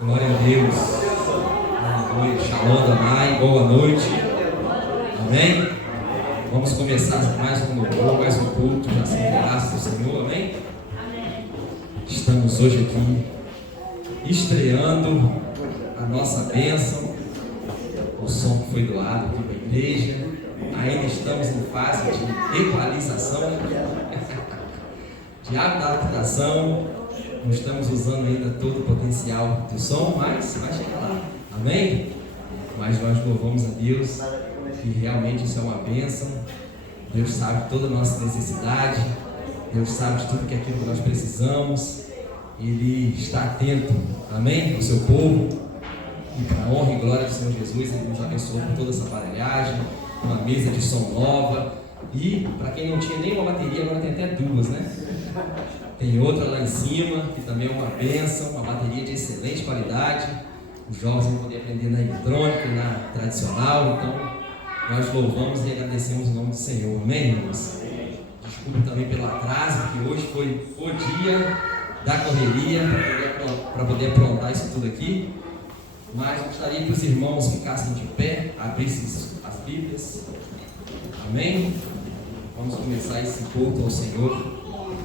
Glória a Deus. Aleluia. Shalom Adonai. Boa noite. Amém? Vamos começar mais um louvor, mais um culto de ação de graças ao Senhor. Amém? Estamos hoje aqui estreando a nossa bênção. O som que foi doado aqui para a igreja. Ainda estamos em fase de equalização, de adaptação. Não estamos usando ainda todo o potencial do som, mas vai chegar lá. Amém? Mas nós louvamos a Deus, que realmente isso é uma bênção. Deus sabe toda a nossa necessidade. Deus sabe de tudo que é aquilo que nós precisamos. Ele está atento, amém? Ao seu povo. E para a honra e glória do Senhor Jesus, Ele nos abençoou com toda essa aparelhagem, uma mesa de som nova. E para quem não tinha nenhuma bateria, agora tem até duas, né? Tem outra lá em cima, que também é uma bênção, uma bateria de excelente qualidade. Os jovens vão poder aprender na eletrônica e na tradicional. Então, nós louvamos e agradecemos o nome do Senhor. Amém, irmãos? Desculpe também pelo atraso, porque hoje foi o dia da correria para poder aprontar isso tudo aqui. Mas gostaria que os irmãos ficassem de pé, abrissem as Bíblias. Amém? Vamos começar esse culto ao Senhor,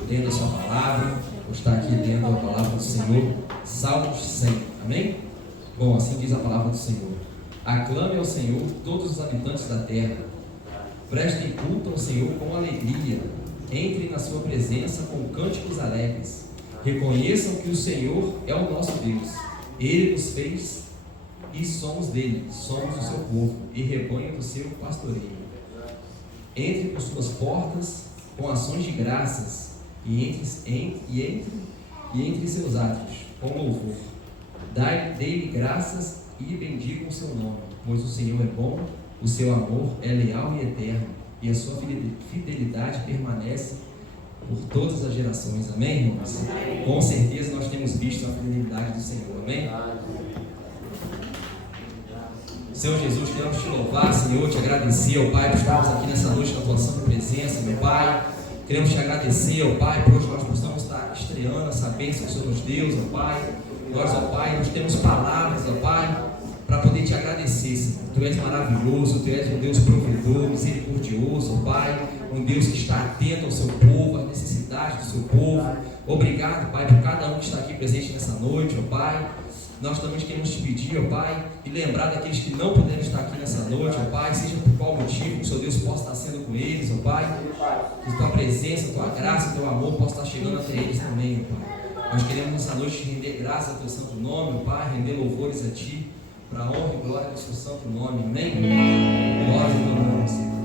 lendo a sua palavra. Vou estar aqui lendo a palavra do Senhor, Salmos 100. Amém? Bom, assim diz a palavra do Senhor. Aclame ao Senhor todos os habitantes da terra. Prestem culto ao Senhor com alegria. Entrem na sua presença com cânticos alegres. Reconheçam que o Senhor é o nosso Deus. Ele nos fez e somos dele. Somos o seu povo e rebanho do seu pastoreio. Entre por suas portas com ações de graças e entre seus átrios com louvor. Dai-lhe graças e bendigam o seu nome, pois o Senhor é bom, o seu amor é leal e eterno, e a sua fidelidade permanece por todas as gerações. Amém, irmãos? Com certeza nós temos visto a fidelidade do Senhor. Amém? Senhor Jesus, queremos te louvar, Senhor, te agradecer, ó Pai, por estarmos aqui nessa noite na tua santa presença, meu Pai. Queremos te agradecer, ó Pai, por hoje nós possamos estar estreando essa bênção que o Senhor nos deu, ó Pai. Nós, ó Pai, nós temos palavras, ó Pai, para poder te agradecer, Senhor. Tu és maravilhoso, Tu és um Deus provedor, misericordioso, ó Pai. Um Deus que está atento ao seu povo, às necessidades do seu povo. Obrigado, Pai, por cada um que está aqui presente nessa noite, ó Pai. Nós também queremos te pedir, ó Pai, e lembrar daqueles que não puderam estar aqui nessa noite, ó Pai, seja por qual motivo, que o Seu Deus possa estar sendo com eles, ó Pai, que Tua presença, Tua graça, Teu amor possa estar chegando até eles também, ó Pai. Nós queremos nessa noite render graças ao Teu santo nome, ó Pai, render louvores a Ti, para a honra e glória do Seu santo nome, amém? Glória ao Teu nome, Senhor.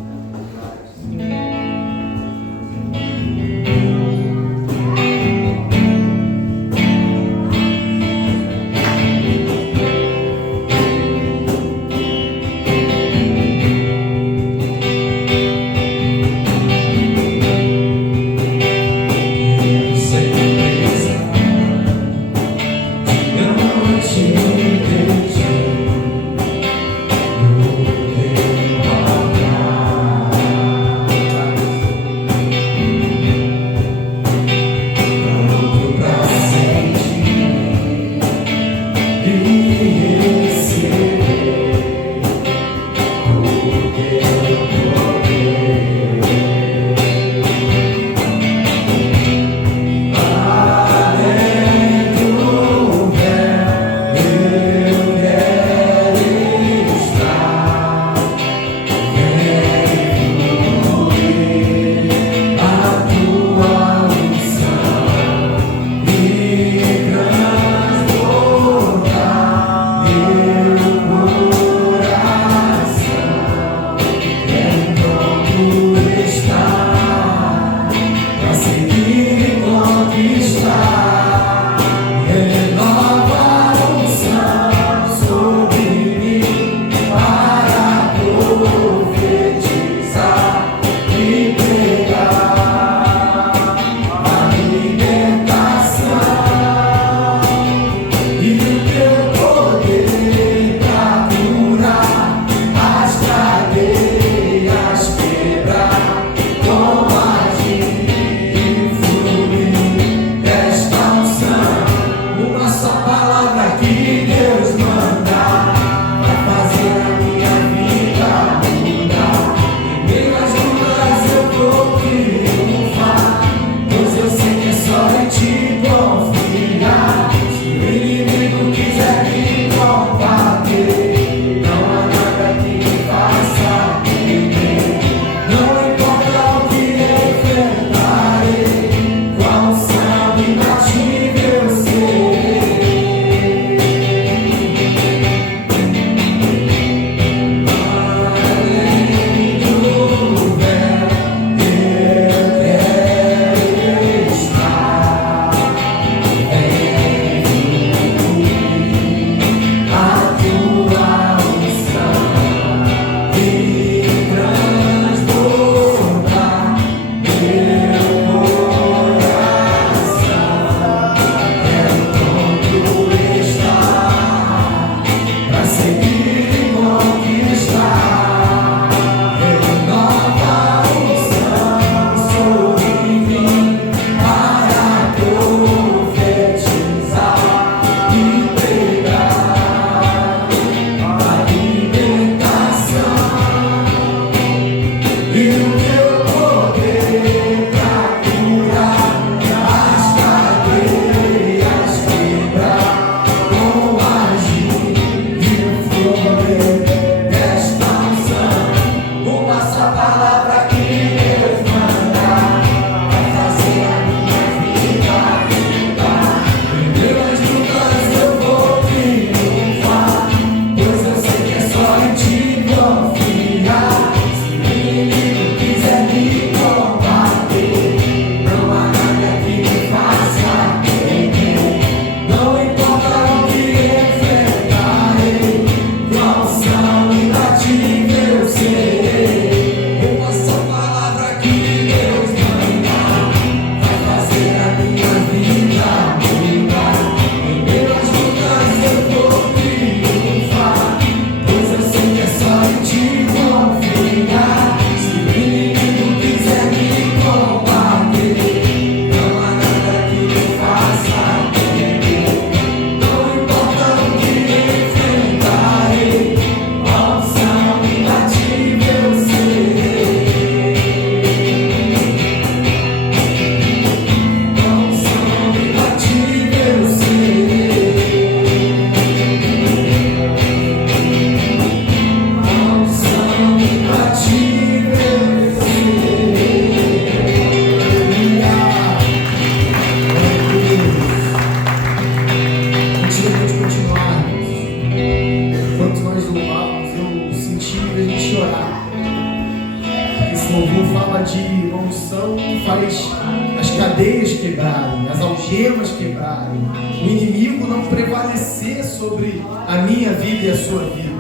fala de uma unção que faz as cadeias quebrarem, as algemas quebrarem, o inimigo não prevalecer sobre a minha vida e a sua vida.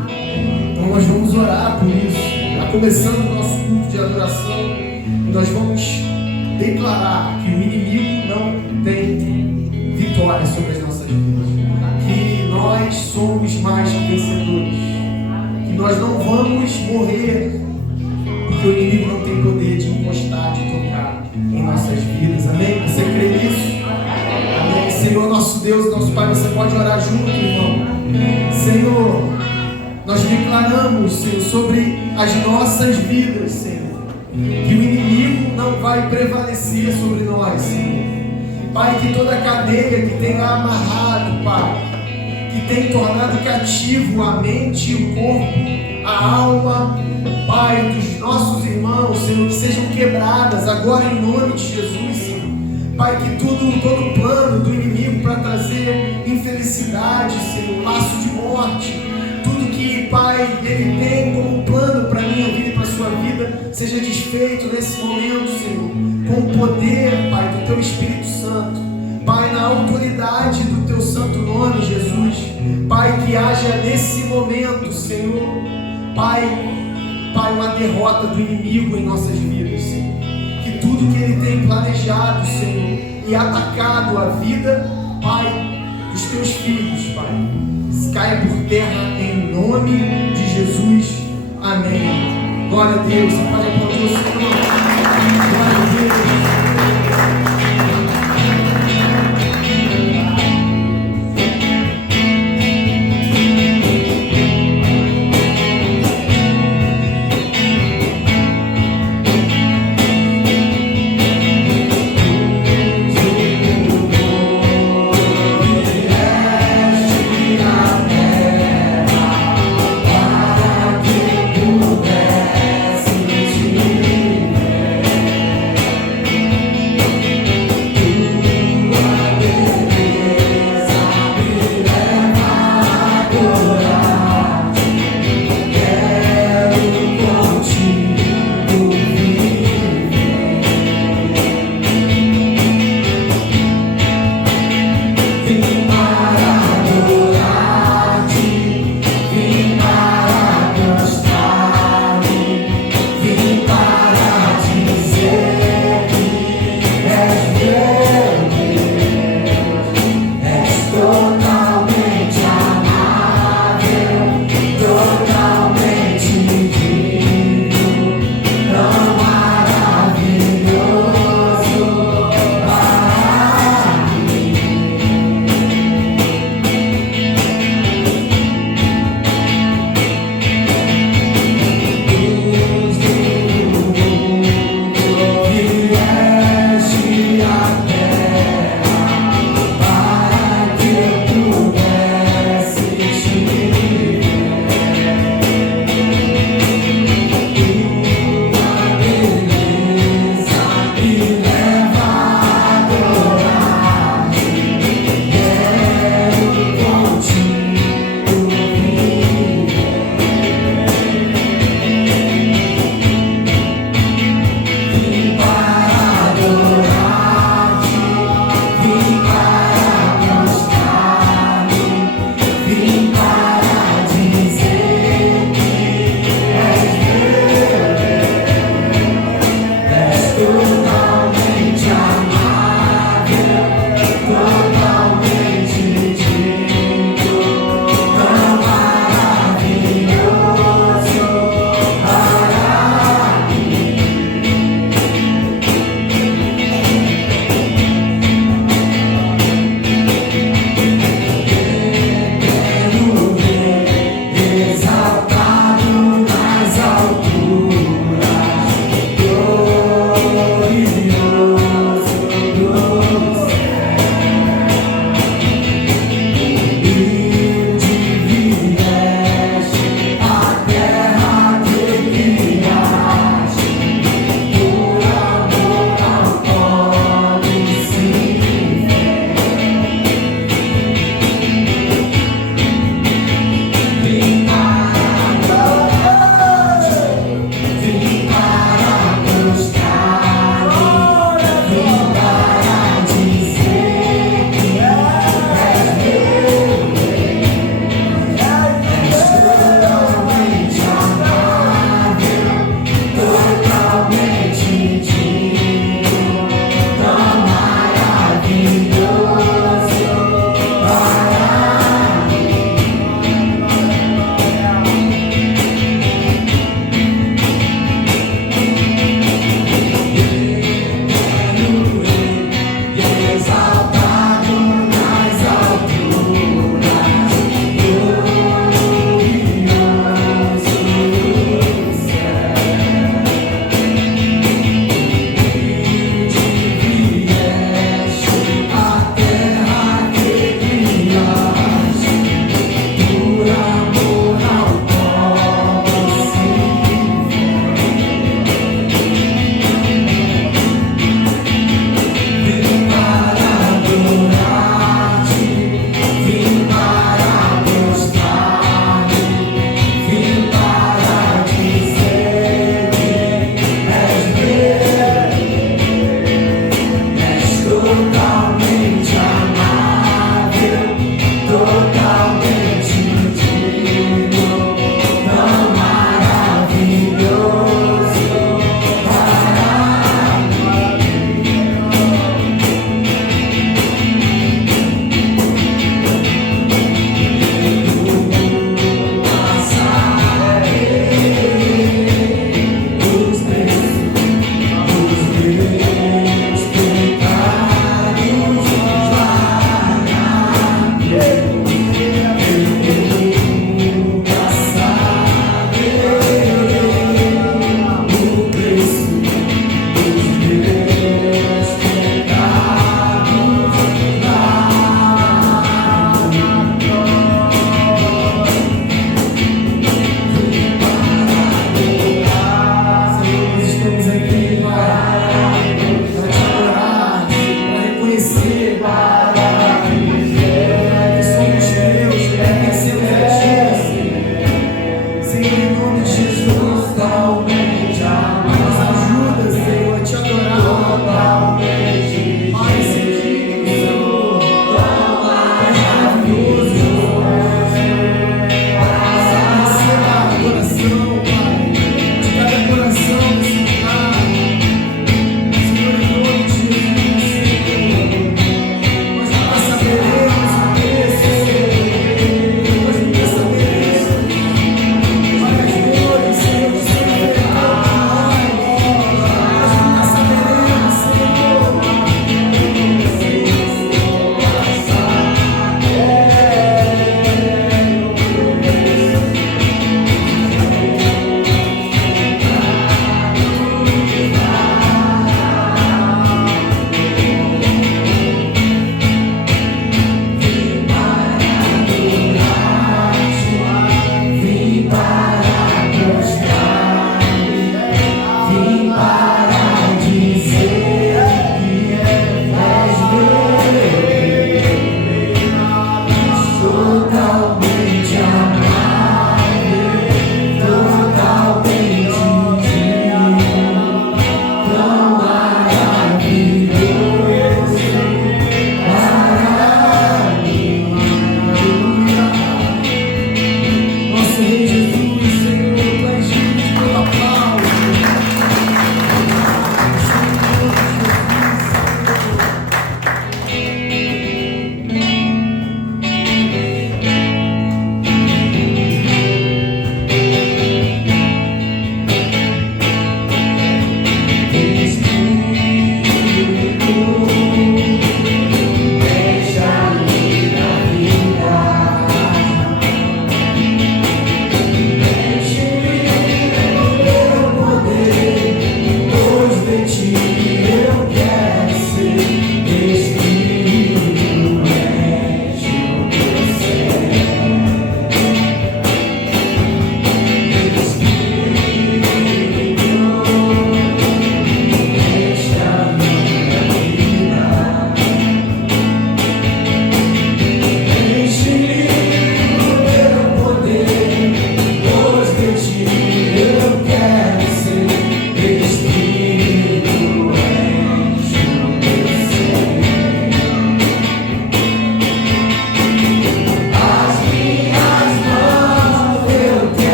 Então nós vamos orar por isso. Está começando o nosso culto de adoração e nós vamos declarar que o inimigo não tem vitória sobre as nossas vidas, que nós somos mais que vencedores, que nós não vamos morrer, porque o inimigo não tem poder de encostar, de tocar em nossas vidas. Amém? Você crê nisso? Amém? Senhor, nosso Deus, nosso Pai, você pode orar junto, irmão. Senhor, nós declaramos, Senhor, sobre as nossas vidas, Senhor, que o inimigo não vai prevalecer sobre nós, Senhor. Pai, que toda cadeia que tenha amarrado, Pai, que tem tornado cativo a mente, o corpo, a alma, Pai, dos nossos irmãos, Senhor, que sejam quebradas agora em nome de Jesus, Senhor. Pai, que todo plano do inimigo para trazer infelicidade, Senhor, laço de morte, tudo que, Pai, Ele tem como plano para a minha vida e para a sua vida, seja desfeito nesse momento, Senhor, com o poder, Pai, do Teu Espírito Santo. Pai, na autoridade do Teu santo nome, Jesus. Pai, que haja nesse momento, Senhor, Pai, uma derrota do inimigo em nossas vidas, Senhor. Que tudo que ele tem planejado, Senhor, e atacado a vida, Pai, dos Teus filhos, Pai, caia por terra em nome de Jesus. Amém. Glória a Deus. Você pode aplaudir o Senhor. Glória a Deus.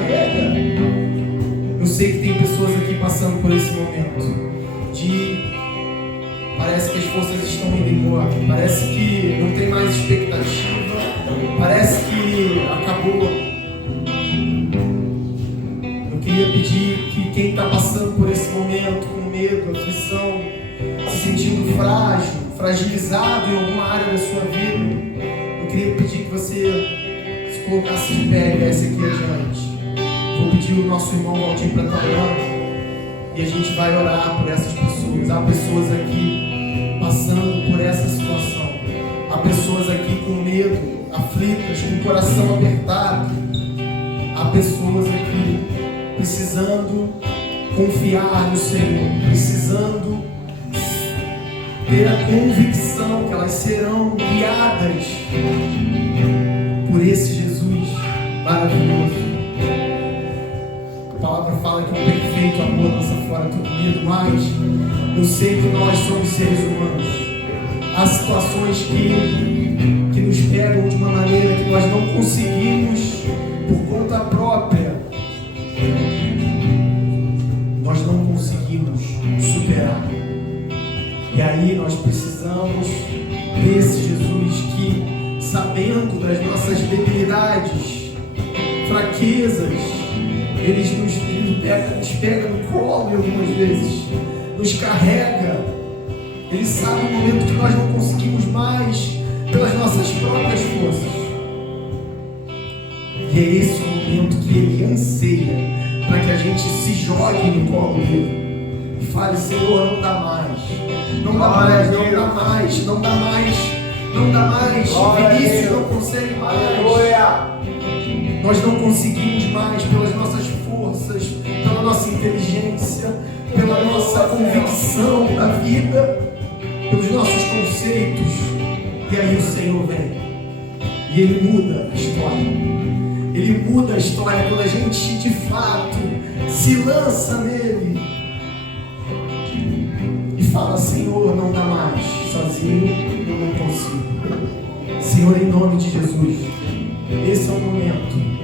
carrega. Eu sei que tem pessoas aqui passando por esse momento parece que as forças estão indo embora, parece que não tem mais expectativa, parece que acabou. Eu queria pedir que quem está passando por esse momento com medo, aflição, se sentindo frágil, fragilizado em alguma área da sua vida, eu queria pedir que você se colocasse de pé e viesse aqui adiante. Vou pedir o nosso irmão Valdir para estar orando e a gente vai orar por essas pessoas. Há pessoas aqui passando por essa situação, há pessoas aqui com medo, aflitas, com o coração apertado, há pessoas aqui precisando confiar no Senhor, precisando ter a convicção que elas serão guiadas por esse Jesus maravilhoso. A palavra fala que o perfeito amor lança fora todo medo, mas eu sei que nós somos seres humanos. Há situações que nos pegam de uma maneira que nós não conseguimos, por conta própria, nós não conseguimos superar. E aí nós precisamos desse Jesus que, sabendo das nossas debilidades, fraquezas, Ele nos pega no colo e algumas vezes nos carrega. Ele sabe o momento que nós não conseguimos mais pelas nossas próprias forças. E é esse o momento que Ele anseia para que a gente se jogue no colo dele e fale: Senhor, não dá mais, não dá mais, não dá mais, não dá mais, não dá mais. Vinícius não consegue mais. Nós não conseguimos mais pelas nossas forças, pela nossa inteligência, pela nossa convicção da vida, pelos nossos conceitos. E aí o Senhor vem e Ele muda a história. Ele muda a história quando a gente de fato se lança nele e fala: Senhor, não dá mais, sozinho eu não consigo. Senhor, em nome de Jesus, esse é o momento.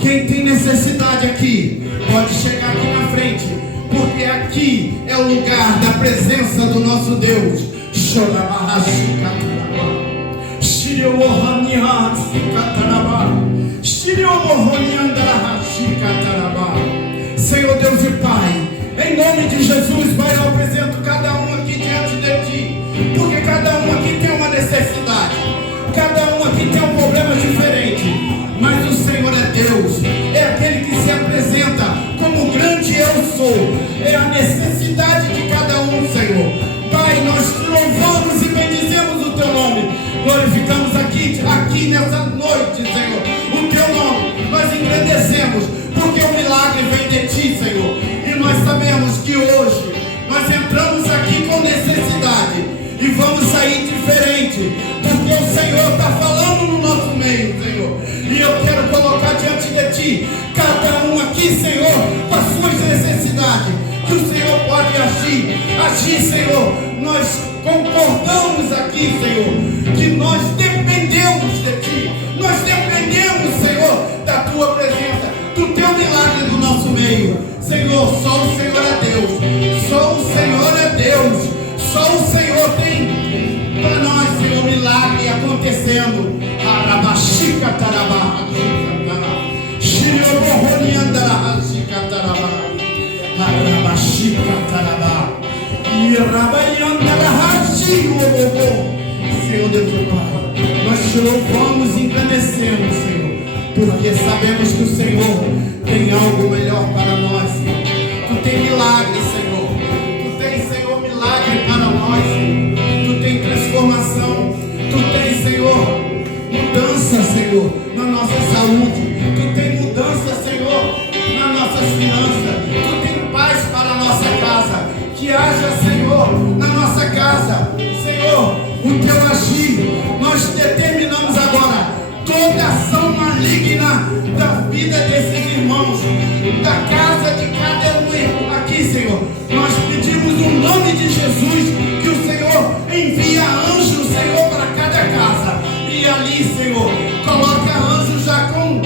Quem tem necessidade aqui, pode chegar aqui na frente, porque aqui é o lugar da presença do nosso Deus. Senhor Deus e Pai, em nome de Jesus, Pai, eu apresento cada um aqui diante de Ti, porque cada um aqui tem uma necessidade, cada um aqui tem um problema diferente, mas o Senhor é Deus, é aquele que se apresenta como grande eu sou. sou, é a necessidade de cada um, Senhor. Pai, nós te louvamos e bendizemos o teu nome, glorificamos aqui nessa noite, Senhor, o teu nome, nós engrandecemos, porque o milagre vem de ti, Senhor, e nós sabemos que hoje nós entramos aqui com necessidade e vamos sair diferente, porque o Senhor está falando no nosso meio, Senhor, e eu quero colocar diante de ti cada um aqui, Senhor, com as suas necessidades, que o Senhor pode agir, Senhor. Nós concordamos aqui, Senhor, que nós dependemos de ti, nós dependemos, Senhor, da tua presença, do teu milagre no nosso meio, Senhor. Só o Senhor é Deus, só o Senhor é Deus, só o Senhor tem para nós, Senhor, milagre acontecendo. Arabaxica tarabá, Shirioboroniandaraxica tarabá, Arabaxica tarabá, Senhor Deus e Pai, nós te louvamos e engrandecemos, Senhor, porque sabemos que o Senhor tem algo melhor para nós, Senhor. Tu tem milagre, Senhor. Tu tem, Senhor, milagre para nós, Senhor. Tu tem transformação. Tu tem, Senhor, mudança, Senhor, na nossa saúde. Tu tem mudança, Senhor, nas nossas finanças. Tu tem paz para a nossa casa. Que haja, Senhor, na nossa casa, Senhor, o teu agir. Nós determinamos agora toda ação maligna da vida desses irmãos, da casa de cada um aqui, Senhor. Nós pedimos no nome de Jesus que o Senhor envia anjos, Senhor, para cada casa. E ali, Senhor, coloca anjos já com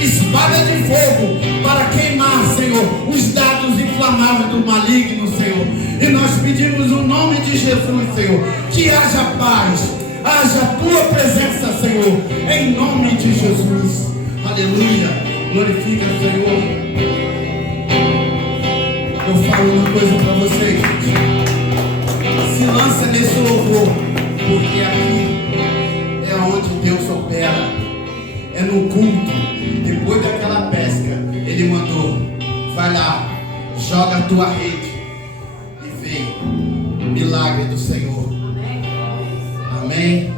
espada de fogo para queimar, Senhor, os dados inflamáveis do maligno, Senhor. E nós pedimos no nome de Jesus, Senhor, que haja paz, haja a tua presença, Senhor, em nome de Jesus. Aleluia. Glorifica, Senhor. Eu falo uma coisa para vocês, gente. Se lança nesse louvor, porque aqui é onde Deus opera. É no culto. Depois daquela pesca, Ele mandou: vai lá, joga a tua rede e vem. Milagre do Senhor. Amém.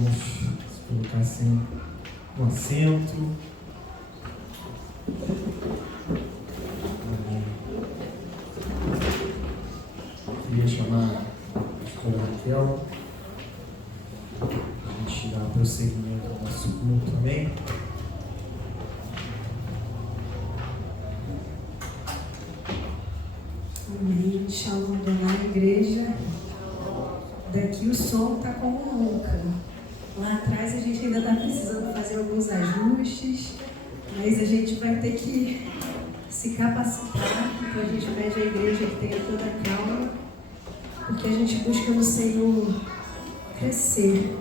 irmãos se colocassem no assento. Amém. Queria chamar a pastora Raquel para a gente dar prosseguimento ao nosso culto. Amém? Amém. Shalom, dona igreja. Daqui o som está como nunca. Lá atrás a gente ainda está precisando fazer alguns ajustes, mas a gente vai ter que se capacitar. Então a gente pede à igreja que tenha toda a calma, porque a gente busca no Senhor crescer.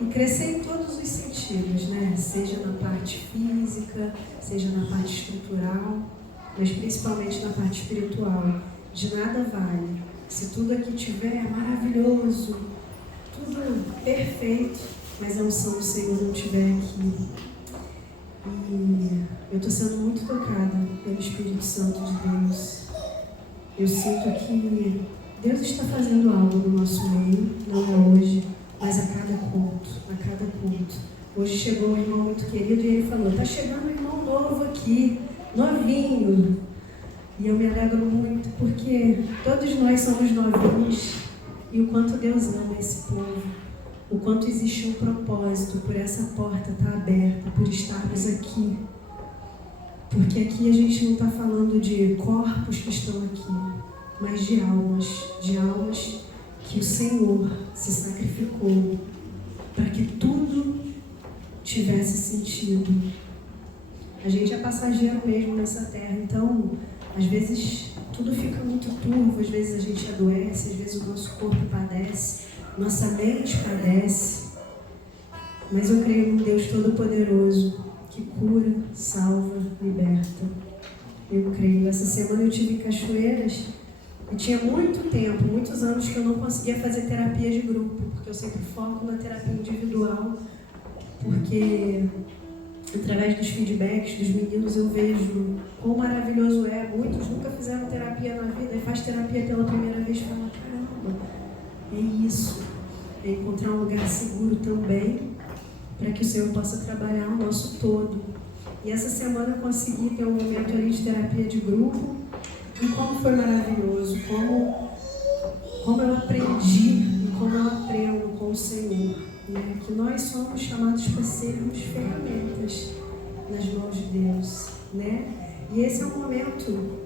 E crescer em todos os sentidos, né? Seja na parte física, seja na parte estrutural, mas principalmente na parte espiritual. De nada vale. Se tudo aqui tiver maravilhoso, tudo perfeito, mas a unção do Senhor não estiver aqui. E eu estou sendo muito tocada pelo Espírito Santo de Deus. Eu sinto que Deus está fazendo algo no nosso meio, não é hoje, mas a cada culto, a cada culto. Hoje chegou um irmão muito querido e ele falou: está chegando um irmão novo aqui, novinho. E eu me alegro muito porque todos nós somos novinhos e o quanto Deus ama esse povo, o quanto existe um propósito por essa porta estar aberta, por estarmos aqui. Porque aqui a gente não está falando de corpos que estão aqui, mas de almas que o Senhor se sacrificou para que tudo tivesse sentido. A gente é passageiro mesmo nessa terra, então às vezes tudo fica muito turvo, às vezes a gente adoece, às vezes o nosso corpo padece, nossa mente padece. Mas eu creio num Deus Todo-Poderoso que cura, salva, liberta. Eu creio. Essa semana eu tive em Cachoeiras e tinha muito tempo, muitos anos que eu não conseguia fazer terapia de grupo, porque eu sempre foco na terapia individual, porque através dos feedbacks dos meninos eu vejo quão maravilhoso é. Muitos nunca fizeram terapia na vida e faz terapia pela primeira vez e fala: caramba, é isso. É encontrar um lugar seguro também para que o Senhor possa trabalhar o nosso todo. E essa semana eu consegui ter um momento ali de terapia de grupo e como foi maravilhoso, como eu aprendi e como eu aprendo com o Senhor. Né? Que nós somos chamados para sermos ferramentas nas mãos de Deus, né? E esse é um momento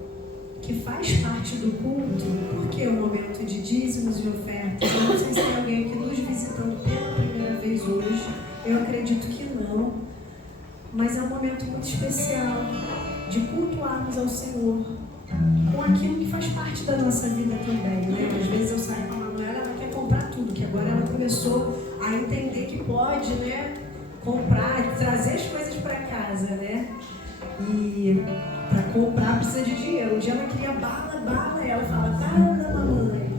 que faz parte do culto, porque é um momento de dízimos e ofertas. Eu não sei se tem alguém aqui nos visitando pela primeira vez hoje, eu acredito que não, mas é um momento muito especial de cultuarmos ao Senhor com aquilo que faz parte da nossa vida também, né? Às vezes eu saio com a Manuela, ela quer comprar tudo, que agora ela começou a entender que pode, né, comprar, trazer as coisas para casa, né? E para comprar precisa de dinheiro. Um dia ela queria bala, e ela fala: bala, mamãe.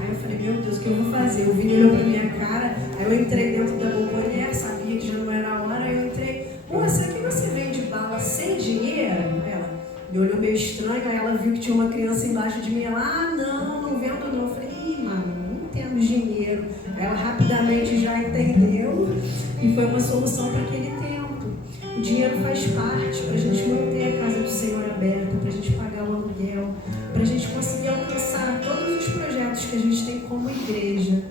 Aí eu falei: meu Deus, o que eu vou fazer? O Vini olhou pra minha cara, aí eu entrei dentro da bomboniere, sabia que já não era a hora, aí eu entrei: moça, aqui você vende bala sem dinheiro? Ela me olhou meio estranho, aí ela viu que tinha uma criança embaixo de mim, ela: ah, não vendo não. Eu falei: ih, mano, não temos dinheiro. Aí ela rapidamente já entendeu e foi uma solução para aquele tempo. O dinheiro faz parte para a gente manter a casa do Senhor aberta, para a gente pagar o aluguel, para a gente conseguir alcançar todos os projetos que a gente tem como igreja,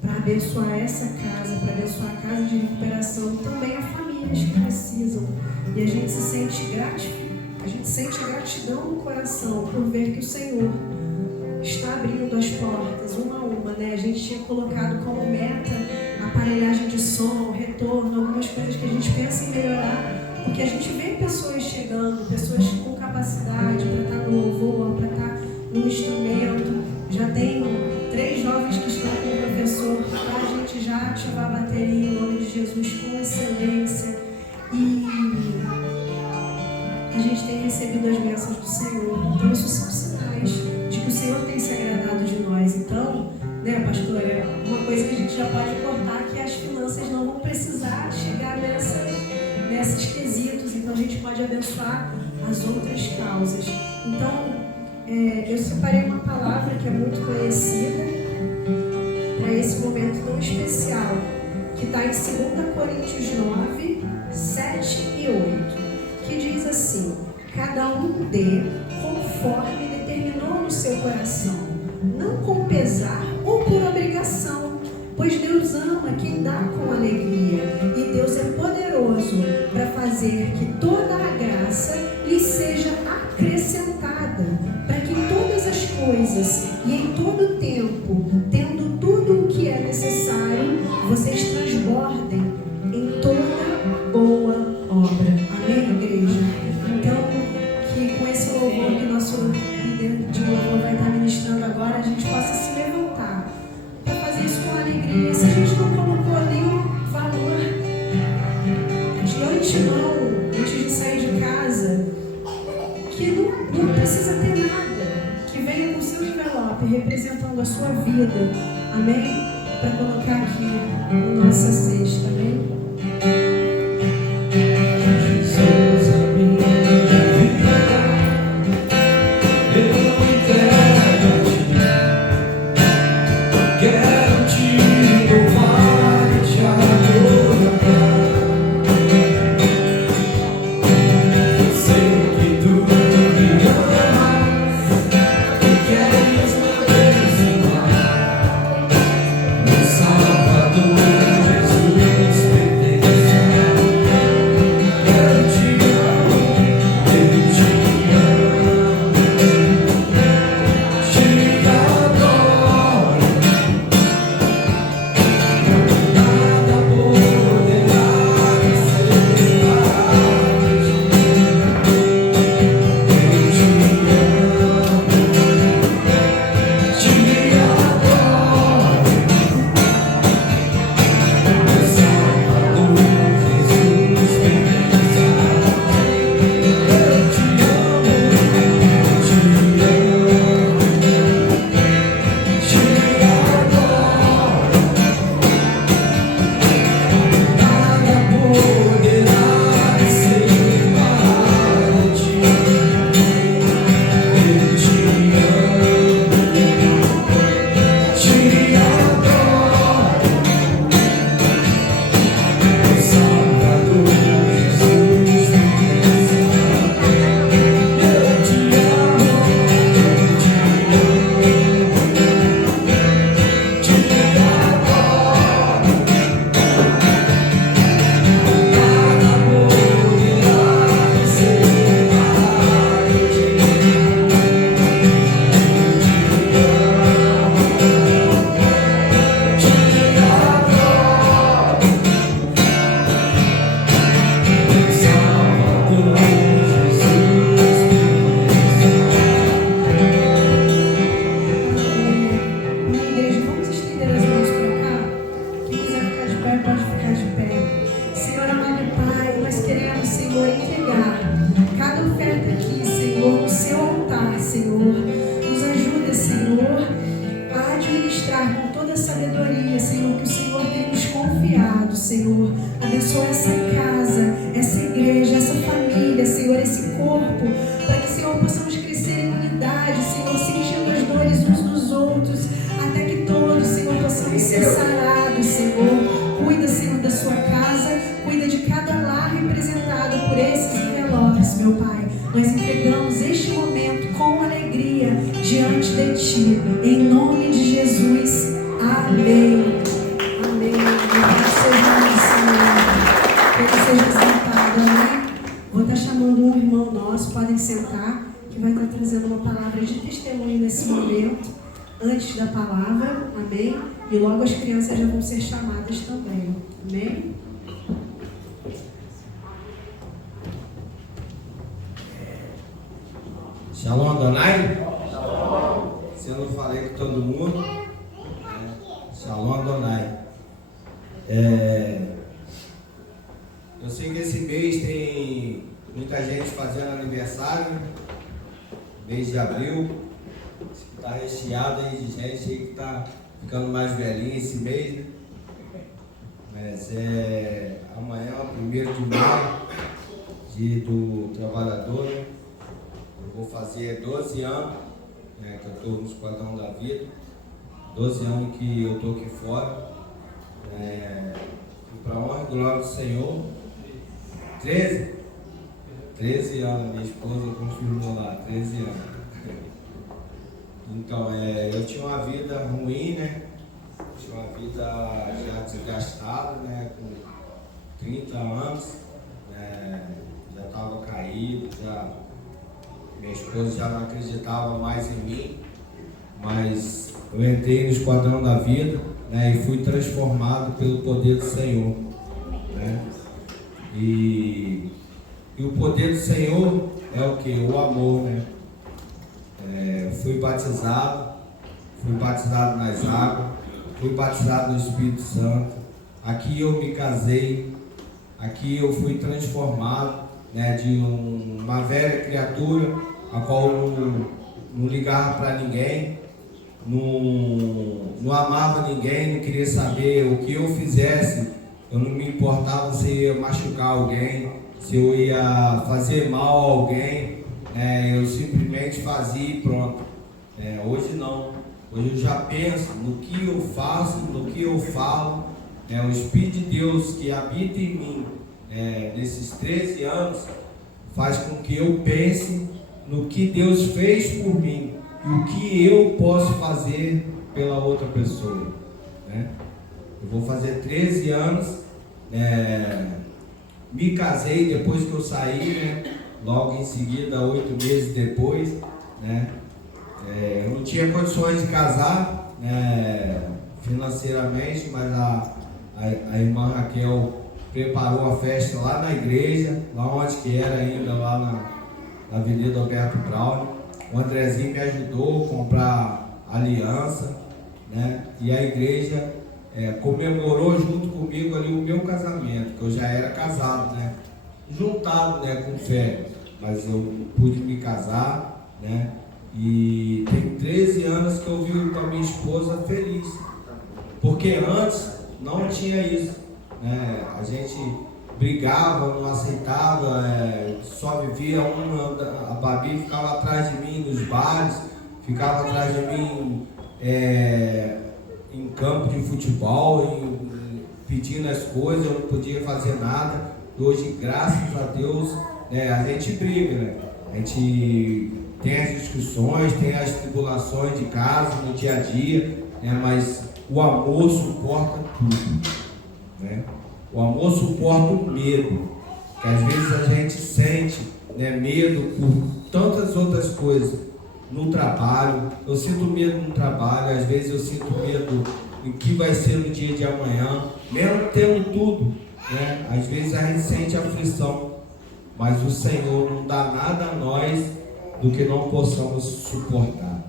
para abençoar essa casa, para abençoar a casa de recuperação e também as famílias que precisam. E a gente se sente a gente sente gratidão no coração por ver que o Senhor está abrindo as portas, uma a uma, né? A gente tinha colocado como meta a aparelhagem de som, retorno, algumas coisas que a gente pensa em melhorar, porque a gente vê pessoas chegando, pessoas com capacidade para estar no louvor, para estar no instrumento. Já tenho 3 jovens que estão com o professor para a gente já ativar a bateria em nome de Jesus com excelência. E a gente tem recebido as bênçãos do Senhor. Então isso são sinais de que o Senhor tem se agradado de nós. Então, né, pastora, uma coisa que a gente já pode cortar, que as finanças não vão precisar chegar nesses quesitos. Então a gente pode abençoar as outras causas. Então, eu separei uma palavra que é muito conhecida para esse momento tão especial, que está em 2 Coríntios 9, 7 e 8, que diz assim: cada um dê conforme determinou no seu coração, não com pesar ou por obrigação, pois Deus ama quem dá com alegria, e Deus é poderoso para fazer que toda a graça lhe seja acrescentada, para que em todas as coisas e em todo tempo, tendo tudo o que é necessário, vocês transbordem em toda boa obra. Amém, igreja? Então, que com esse louvor que nosso líder de louvor vai estar ministrando agora, a gente possa se levantar para fazer isso com alegria. Se a gente não colocou nenhum valor de antemão, antes de sair de casa, que não precisa ter nada, que venha com o seu envelope representando a sua vida, amém? Para colocar aqui na nossa cesta, amém? Jesus, a minha vida, eu entrego a ti. Quero te louvar e te adorar. Eu sei que tu me amas e queres me abençoar. O Salvador Jesus pertence a mim. Eu te amo, te adoro. Nada poderá me separar de ti. Eu te amo, te adoro. O Salvador Jesus pertence a mim. Eu te amo, te adoro. Nada poderá me separar de ti. Eu te adoro. O Salvador Jesus pertence a mim. Eu te amo, te adoro. Nada poderá me separar de ti. Salvador Jesus Na igreja, vamos estender as mãos para cá. Quem quiser ficar de pé, pode ficar de pé. Senhor amado Pai, nós queremos, Senhor, entregar cada oferta aqui, Senhor, no seu altar, Senhor. Nos ajuda, Senhor, a administrar com toda a sabedoria, Senhor, que o Senhor tem nos confiado, Senhor. Abençoa essa casa, essa igreja, essa família, Senhor, esse corpo, para que, Senhor, possamos crescer em unidade, Senhor, sentindo as dores uns dos outros, até que todos, Senhor, possamos ser sarados, Senhor. Cuida, Senhor, da sua casa, cuida de cada lar representado por esses envelopes, meu Pai. Nós entregamos este momento com alegria diante de Ti, em nome de Jesus. Amém. Amém. Louvado seja o nome do Senhor. Que Ele seja exaltado. Amém. Vou estar chamando um irmão nosso, podem sentar, que vai estar trazendo uma palavra de testemunho nesse momento, antes da palavra. Amém. E logo as crianças já vão ser chamadas também. Amém. Shalom Adonai? Se eu não falei com todo mundo, Shalom Adonai. Eu sei que esse mês tem muita gente fazendo aniversário, mês de abril, está recheado aí de gente aí que está ficando mais velhinho esse mês, né? Mas amanhã é o 1º de maio, dia do trabalhador, né? Eu vou fazer 12 anos, né, que eu estou no Esquadrão da Vida, 12 anos que eu estou aqui fora. E para honra e glória do Senhor, 13 anos, minha esposa confirmou lá, 13 anos. Então, eu tinha uma vida ruim, né? Tinha uma vida já desgastada, né? Com 30 anos, já estava caído, minha esposa já não acreditava mais em mim, mas eu entrei no esquadrão da vida, né? E fui transformado pelo poder do Senhor, né? E o poder do Senhor é o que? O amor, né? Fui batizado nas águas, fui batizado no Espírito Santo. Aqui eu me casei, aqui eu fui transformado, né, de uma velha criatura, a qual não ligava para ninguém, não amava ninguém, não queria saber o que eu fizesse. Eu não me importava se eu ia machucar alguém, se eu ia fazer mal a alguém, eu simplesmente fazia e pronto. Hoje não, hoje eu já penso no que eu faço, no que eu falo. O Espírito de Deus que habita em mim, nesses 13 anos, faz com que eu pense no que Deus fez por mim e o que eu posso fazer pela outra pessoa, né? Eu vou fazer 13 anos, me casei depois que eu saí, né? Logo em seguida, 8 meses depois, né? Eu não tinha condições de casar, financeiramente, mas a irmã Raquel preparou a festa lá na igreja, lá onde que era ainda, lá na Avenida Alberto Braulio. O Andrezinho me ajudou a comprar aliança, né? E a igreja comemorou junto comigo ali o meu casamento, que eu já era casado, né? Juntado, né, com fé, mas eu pude me casar, né? E tem 13 anos que eu vivo com a minha esposa feliz, porque antes não tinha isso, né? A gente brigava, não aceitava, só vivia a Babi ficava atrás de mim nos bares, ficava atrás de mim em campo de futebol, pedindo as coisas, eu não podia fazer nada. E hoje, graças a Deus, a gente briga, né? A gente tem as discussões, tem as tribulações de casa, no dia a dia, mas o amor suporta tudo, né? O amor suporta o medo, que às vezes a gente sente, medo por tantas outras coisas. No trabalho, eu sinto medo no trabalho, às vezes eu sinto medo do que vai ser no dia de amanhã, mesmo tendo tudo, né? Às vezes a gente sente aflição, mas o Senhor não dá nada a nós do que não possamos suportar,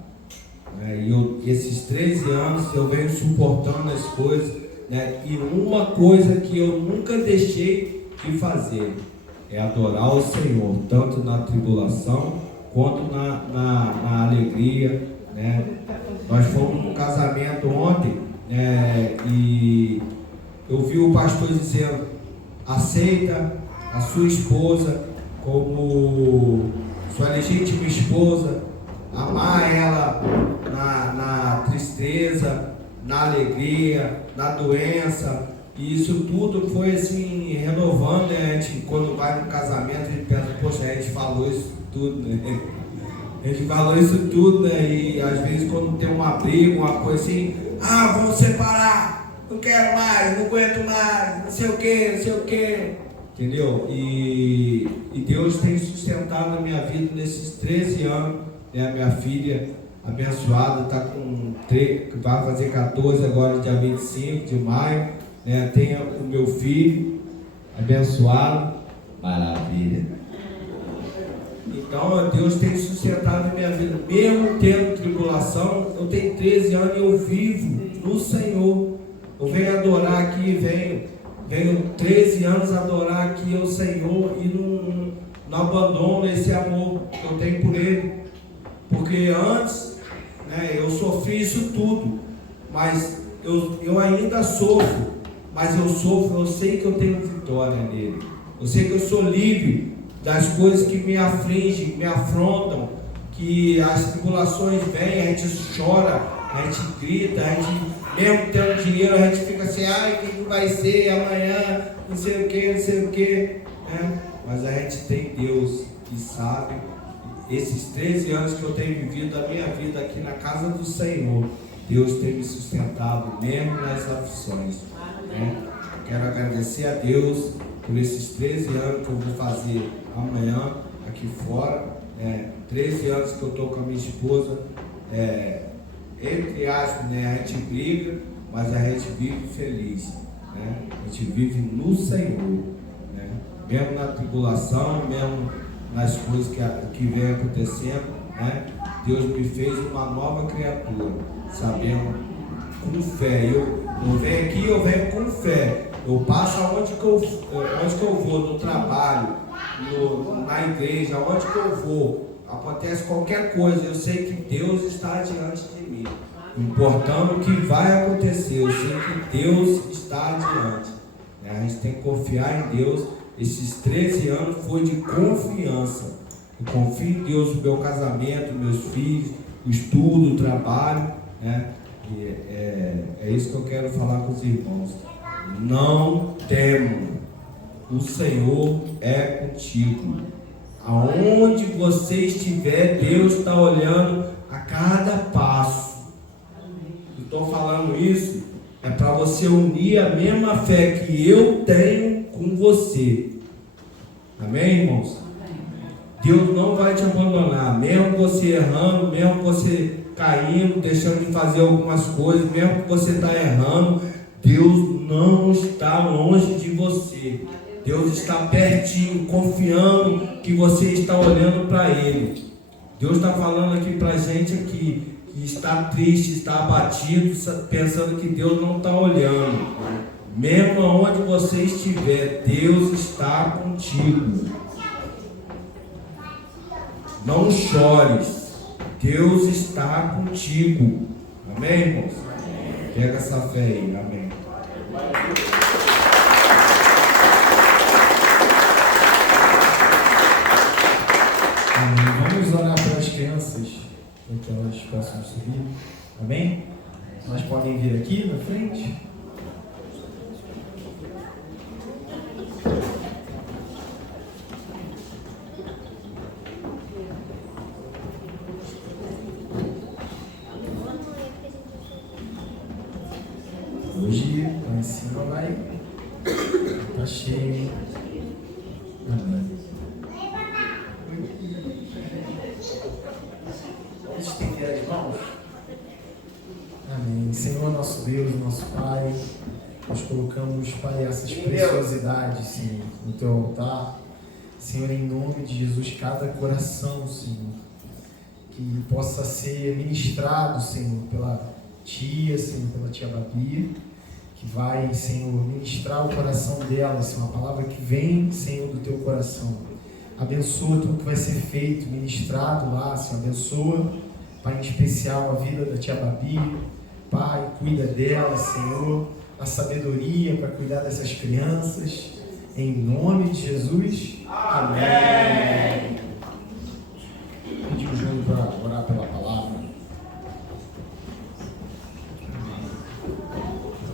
né? E esses 13 anos eu venho suportando as coisas, né? E uma coisa que eu nunca deixei de fazer é adorar o Senhor, tanto na tribulação quanto na alegria, né? Nós fomos num casamento ontem, e eu vi o pastor dizendo: aceita a sua esposa como sua legítima esposa, amar ela na tristeza, na alegria, na doença. E isso tudo foi assim, renovando, né? A gente, quando vai no casamento, a gente pensa: poxa, a gente falou isso tudo, né? A gente falou isso tudo, né? E às vezes quando tem uma briga, uma coisa assim: vamos separar, não quero mais, não aguento mais, não sei o que, entendeu? E Deus tem sustentado a minha vida nesses 13 anos, né? A minha filha abençoada está vai fazer 14 agora, dia 25 de maio, né? Tem o meu filho abençoado, maravilha. Então Deus tem sustentado a minha vida, mesmo tendo tribulação. Eu tenho 13 anos e eu vivo no Senhor. Eu venho adorar aqui, venho 13 anos adorar aqui ao Senhor e não abandono esse amor que eu tenho por Ele. Porque antes, né, eu sofri isso tudo, mas eu ainda sofro, mas eu sei que eu tenho vitória nele. Eu sei que eu sou livre das coisas que me afligem, me afrontam, que as tribulações vêm, a gente chora, a gente grita, a gente mesmo tendo dinheiro, a gente fica assim, ai, o que vai ser amanhã, não sei o que, né? Mas a gente tem Deus que sabe. Esses 13 anos que eu tenho vivido a minha vida aqui na casa do Senhor, Deus tem me sustentado mesmo nas aflições, né? Quero agradecer a Deus por esses 13 anos que eu vou fazer amanhã aqui fora, 13 anos que eu estou com a minha esposa, entre aspas, né, a gente briga, mas a gente vive feliz, né? A gente vive no Senhor, né? Mesmo na tribulação, mesmo nas coisas que vem acontecendo, né? Deus me fez uma nova criatura, sabendo, com fé. Eu venho aqui, eu venho com fé. Eu passo onde que eu vou, no trabalho, na igreja, onde que eu vou, acontece qualquer coisa, eu sei que Deus está diante de mim. Importando o que vai acontecer, eu sei que Deus está adiante, né? A gente tem que confiar em Deus. Esses 13 anos foi de confiança. Eu confio em Deus no meu casamento, meus filhos, o estudo, o trabalho, né? E é isso que eu quero falar com os irmãos. Não temam, o Senhor é contigo. Aonde você estiver, Deus está olhando a cada passo. Estou falando isso para você unir a mesma fé que eu tenho com você. Amém, irmãos? Deus não vai te abandonar, mesmo você errando, mesmo você caindo, deixando de fazer algumas coisas, mesmo que você está errando, Deus não está longe de você. Deus está pertinho, confiando que você está olhando para Ele. Deus está falando aqui para a gente aqui, que está triste, está abatido, pensando que Deus não está olhando. Mesmo onde você estiver, Deus está contigo. Não chores, Deus está contigo. Amém, irmãos? Pega essa fé aí, amém. Vamos orar pelas crianças, para que elas possam subir. Amém? Elas podem vir aqui na frente. Hoje lá em cima vai estar cheio. Amém. Vamos estender as mãos. Amém. Senhor, nosso Deus, nosso Pai, nós colocamos, Pai, essas preciosidades, Senhor, no Teu altar. Senhor, em nome de Jesus, cada coração, Senhor, que possa ser ministrado, Senhor, pela tia, Senhor, pela tia Babi, que vai, Senhor, ministrar o coração dela, Senhor, uma palavra que vem, Senhor, do Teu coração. Abençoa tudo que vai ser feito, ministrado lá, Senhor, abençoa, Pai, em especial a vida da tia Babi. Pai, cuida dela, Senhor, a sabedoria para cuidar dessas crianças, em nome de Jesus. Amém. Pedir o Júnior para orar pela palavra.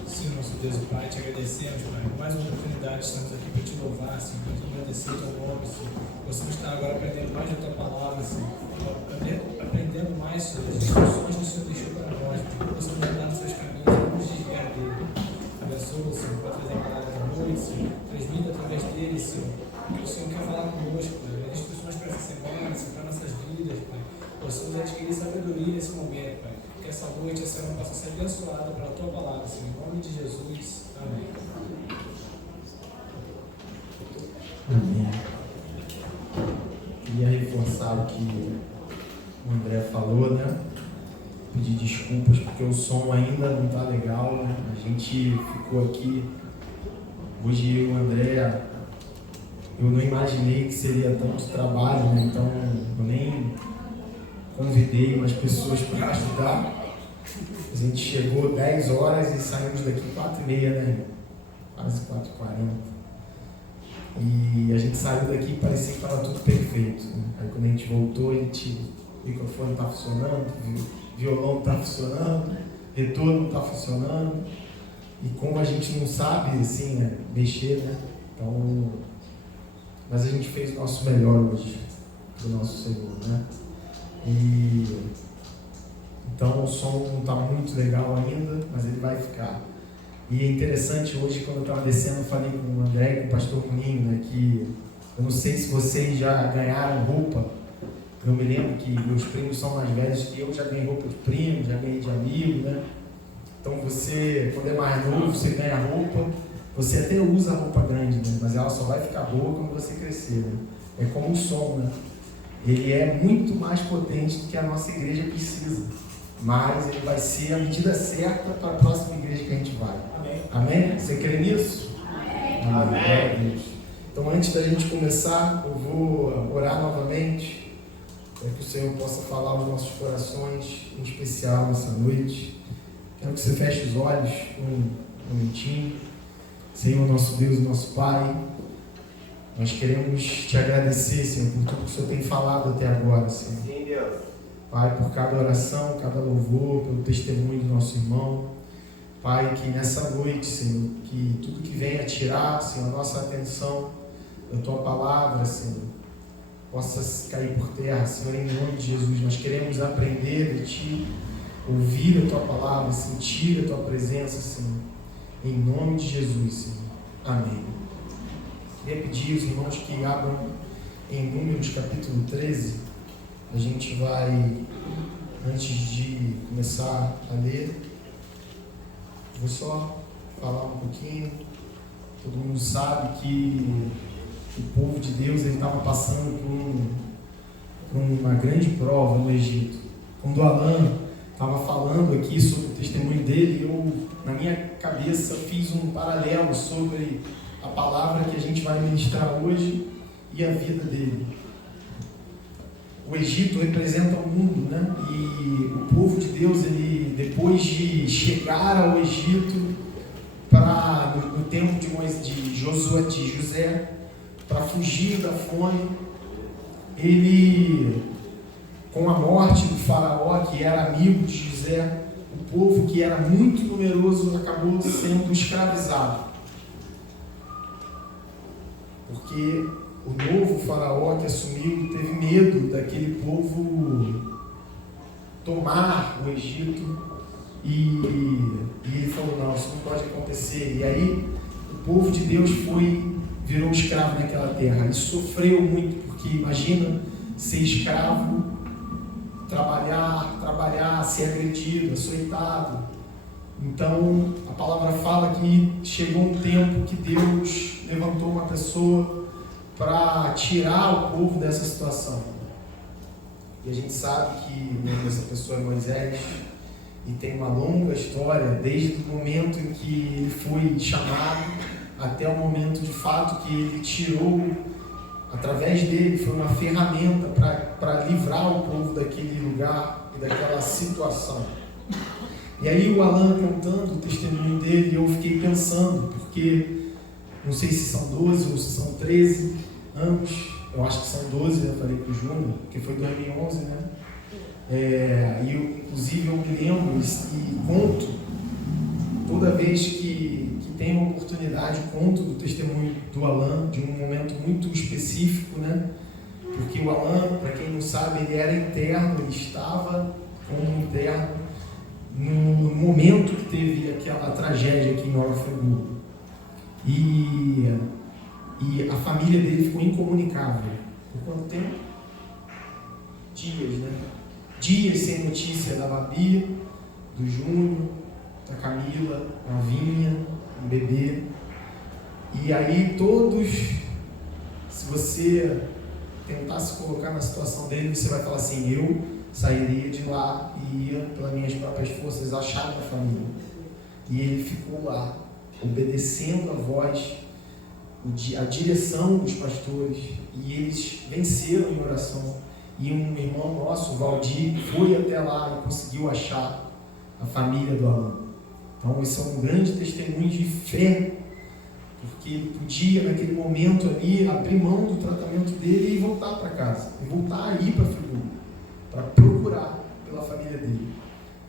Senhor, nosso Deus e Pai, te agradecemos, Pai, por mais uma oportunidade, estamos aqui para te louvar, Senhor, para te agradecer o teu nome, Senhor. Possamos estar agora aprendendo mais da tua palavra, Senhor, aprendendo mais sobre as instruções que o Senhor deixou para nós, Pai. Possamos andar nos seus caminhos, não nos desviar dele. Abençoa, Senhor, para trazer a palavra da noite, Senhor, transmita através dele, Senhor, porque o Senhor quer falar conosco, Pai, as instruções para essa semana, Senhor, para nossas vidas, Pai. Possamos adquirir sabedoria nesse momento, Pai. Que essa noite, essa semana possa ser abençoada pela tua palavra, Senhor, em nome de Jesus. Amém. Amém. Queria reforçar o que o André falou, né? Pedir desculpas porque o som ainda não está legal, né? A gente ficou aqui, hoje eu e o André, eu não imaginei que seria tanto trabalho, né? Então eu nem convidei umas pessoas para ajudar. A gente chegou 10 horas e saímos daqui 4h30, né? Quase 4h40. E a gente saiu daqui e parecia que estava tudo perfeito, né? Aí quando a gente voltou, o microfone está funcionando, o violão está funcionando, retorno não está funcionando. E como a gente não sabe, assim, mexer, né? Então, mas a gente fez o nosso melhor hoje para o nosso Senhor, né? Então o som não está muito legal ainda, mas ele vai ficar. E é interessante, hoje quando eu estava descendo, eu falei com o André e com o pastor Juninho, né, que eu não sei se vocês já ganharam roupa. Eu me lembro que meus primos são mais velhos que eu, já ganhei roupa de primo, já ganhei de amigo, né? Então você, quando é mais novo, você ganha roupa, você até usa roupa grande, né? Mas ela só vai ficar boa quando você crescer, né? É como o som, né? Ele é muito mais potente do que a nossa igreja precisa, mas ele vai ser a medida certa para a próxima igreja que a gente vai. Amém. Amém? Você crê nisso? Amém. Amém. Então, antes da gente começar, eu vou orar novamente, para que o Senhor possa falar aos nossos corações, em especial nessa noite. Quero que você feche os olhos um minutinho. Senhor, nosso Deus e nosso Pai, nós queremos te agradecer, Senhor, por tudo que o Senhor tem falado até agora, Senhor. Sim, Deus. Pai, por cada oração, cada louvor, pelo testemunho do nosso irmão. Pai, que nessa noite, Senhor, que tudo que venha tirar, Senhor, a nossa atenção da Tua palavra, Senhor, possa cair por terra, Senhor, em nome de Jesus. Nós queremos aprender de Ti, ouvir a Tua palavra, sentir a Tua presença, Senhor, em nome de Jesus, Senhor. Amém. Queria pedir aos irmãos que abram em Números capítulo 13. A gente vai, antes de começar a ler, vou só falar um pouquinho. Todo mundo sabe que o povo de Deus estava passando por uma grande prova no Egito. Quando o Alan estava falando aqui sobre o testemunho dele, eu, na minha cabeça, fiz um paralelo sobre a palavra que a gente vai ministrar hoje e a vida dele. O Egito representa o mundo, né? E o povo de Deus, ele, depois de chegar ao Egito, no tempo de José, para fugir da fome, ele, com a morte do faraó, que era amigo de José, o povo que era muito numeroso acabou sendo escravizado. Porque o novo faraó que assumiu teve medo daquele povo tomar o Egito e ele falou, não, isso não pode acontecer. E aí o povo de Deus virou escravo naquela terra e sofreu muito, porque imagina ser escravo, trabalhar, ser agredido, açoitado. Então a palavra fala que chegou um tempo que Deus levantou uma pessoa para tirar o povo dessa situação. E a gente sabe que essa pessoa é Moisés, e tem uma longa história, desde o momento em que ele foi chamado até o momento de fato que ele tirou, através dele, foi uma ferramenta para livrar o povo daquele lugar e daquela situação. E aí o Alan contando o testemunho dele, eu fiquei pensando, porque não sei se são 12 ou se são 13 anos, eu acho que são 12, eu falei para o Júnior, porque foi 2011, né? Inclusive eu me lembro e conto, toda vez que tenho uma oportunidade, conto do testemunho do Alan, de um momento muito específico, né? Porque o Alan, para quem não sabe, ele era interno, ele estava como interno no momento que teve aquela tragédia aqui em Nova Friburgo. E a família dele ficou incomunicável. Por quanto tempo? Dias, né? Dias sem notícia da Babi, do Júnior, da Camila, da Vinha, um bebê. E aí todos, se você tentar se colocar na situação dele, você vai falar assim, eu sairia de lá e ia pelas minhas próprias forças achar a família. E ele ficou lá, obedecendo a voz, a direção dos pastores, e eles venceram em oração. E um irmão nosso, Valdir, foi até lá e conseguiu achar a família do Alan. Então esse é um grande testemunho de fé, porque ele podia naquele momento ali abrir mão do tratamento dele e voltar para casa, e voltar a ir para Friburgo, para procurar pela família dele.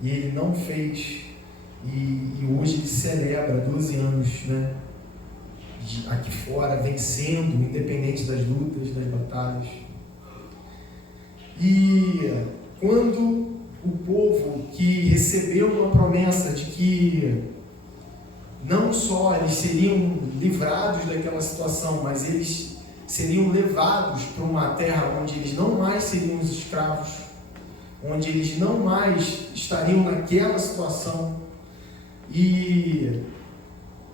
E ele não fez E hoje ele celebra 12 anos, né, aqui fora, vencendo, independente das lutas, das batalhas. E quando o povo que recebeu uma promessa de que não só eles seriam livrados daquela situação, mas eles seriam levados para uma terra onde eles não mais seriam os escravos, onde eles não mais estariam naquela situação. E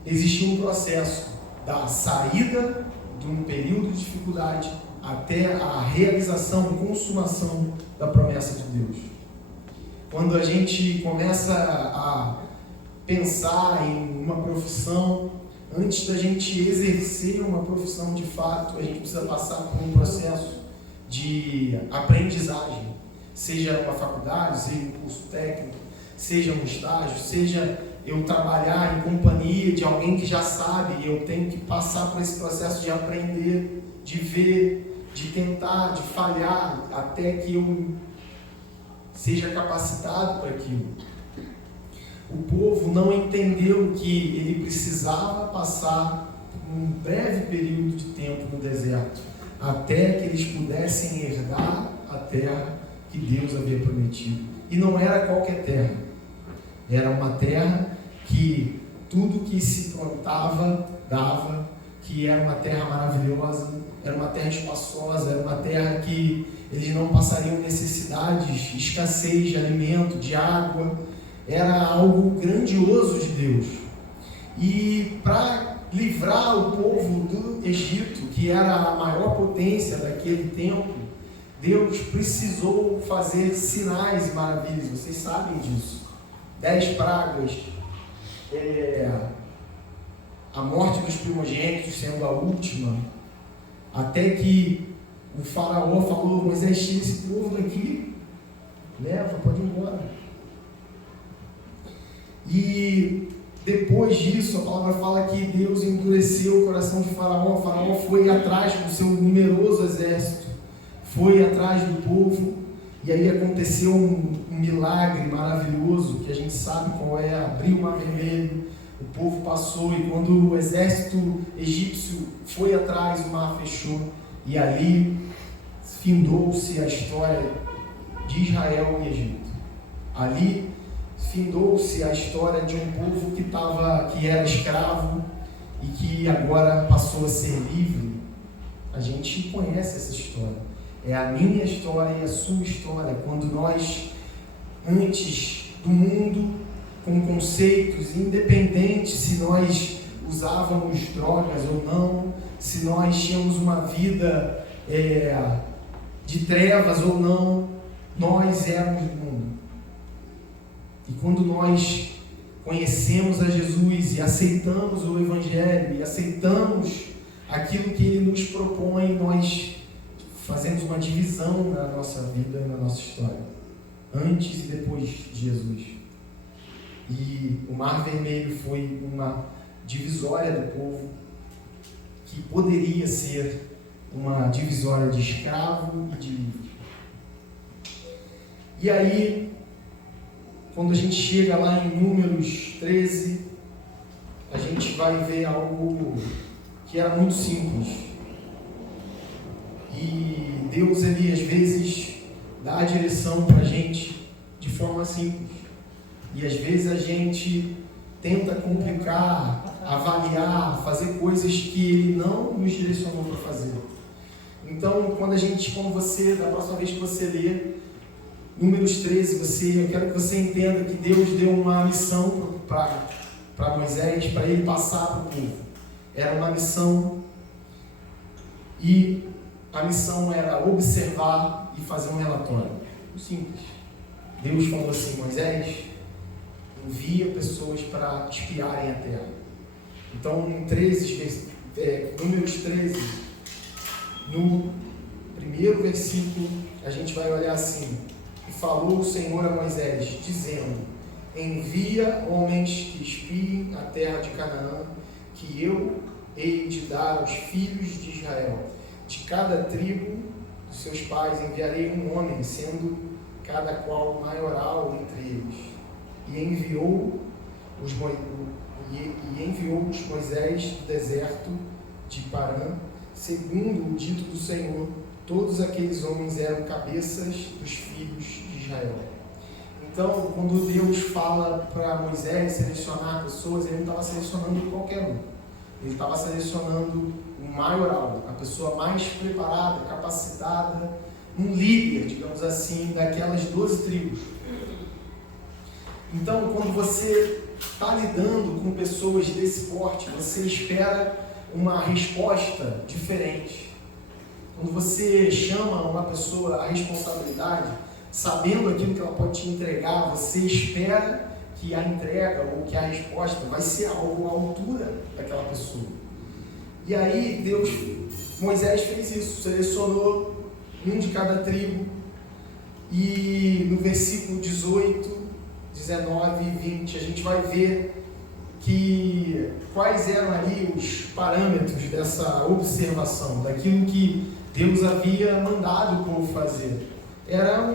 existia um processo da saída de um período de dificuldade até a realização, consumação da promessa de Deus. Quando a gente começa a pensar em uma profissão, antes da gente exercer uma profissão de fato, a gente precisa passar por um processo de aprendizagem, seja uma faculdade, seja um curso técnico, seja um estágio, seja eu trabalhar em companhia de alguém que já sabe, e eu tenho que passar por esse processo de aprender, de ver, de tentar, de falhar, até que eu seja capacitado para aquilo. O povo não entendeu que ele precisava passar um breve período de tempo no deserto, até que eles pudessem herdar a terra que Deus havia prometido. E não era qualquer terra, era uma terra que tudo que se plantava dava, que era uma terra maravilhosa, era uma terra espaçosa, era uma terra que eles não passariam necessidades, escassez de alimento, de água. Era algo grandioso de Deus. E para livrar o povo do Egito, que era a maior potência daquele tempo, Deus precisou fazer sinais e maravilhas. Vocês sabem disso. 10 pragas, a morte dos primogênitos sendo a última, até que o faraó falou: Moisés, tira esse povo daqui, leva, pode ir embora. E depois disso, a palavra fala que Deus endureceu o coração de Faraó. O Faraó foi atrás do seu numeroso exército, foi atrás do povo, e aí aconteceu um milagre maravilhoso, que a gente sabe qual é: abriu o Mar Vermelho, o povo passou, e quando o exército egípcio foi atrás, o mar fechou, e ali findou-se a história de Israel e Egito. Ali findou-se a história de um povo que era escravo e que agora passou a ser livre. A gente conhece essa história. É a minha história e a sua história. Quando nós, antes do mundo, com conceitos independentes se nós usávamos drogas ou não, se nós tínhamos uma vida de trevas ou não, nós éramos do mundo. E quando nós conhecemos a Jesus e aceitamos o Evangelho e aceitamos aquilo que Ele nos propõe, nós fazemos uma divisão na nossa vida e na nossa história, antes e depois de Jesus. E o Mar Vermelho foi uma divisória do povo, que poderia ser uma divisória de escravo e de livre. E aí, quando a gente chega lá em Números 13, a gente vai ver algo que era muito simples. E Deus, Ele às vezes dá a direção para a gente de forma simples. E às vezes a gente tenta complicar, avaliar, fazer coisas que Ele não nos direcionou para fazer. Então, da próxima vez que você ler Números 13, eu quero que você entenda que Deus deu uma missão para Moisés, para ele passar para o povo. Era uma missão, e a missão era observar e fazer um relatório. Simples. Deus falou assim: Moisés, envia pessoas para espiarem a terra. Então, em Números 13, no primeiro versículo, a gente vai olhar assim: e falou o Senhor a Moisés, dizendo: envia homens que espiem a terra de Canaã, que eu hei de dar aos filhos de Israel. De cada tribo dos seus pais enviarei um homem, sendo cada qual maioral entre eles. E enviou e enviou-os Moisés do deserto de Parã, segundo o dito do Senhor. Todos aqueles homens eram cabeças dos filhos de Israel. Então, quando Deus fala para Moisés selecionar pessoas, ele não estava selecionando qualquer um. Ele estava selecionando o maioral, a pessoa mais preparada, capacitada, um líder, digamos assim, daquelas 12 tribos. Então, quando você está lidando com pessoas desse porte, você espera uma resposta diferente. Quando você chama uma pessoa à responsabilidade, sabendo aquilo que ela pode te entregar, você espera que a entrega ou que a resposta vai ser algo à altura daquela pessoa. E aí Moisés fez isso, selecionou um de cada tribo, e no versículo 18, 19 e 20 a gente vai ver quais eram ali os parâmetros dessa observação, daquilo que Deus havia mandado o povo fazer. Era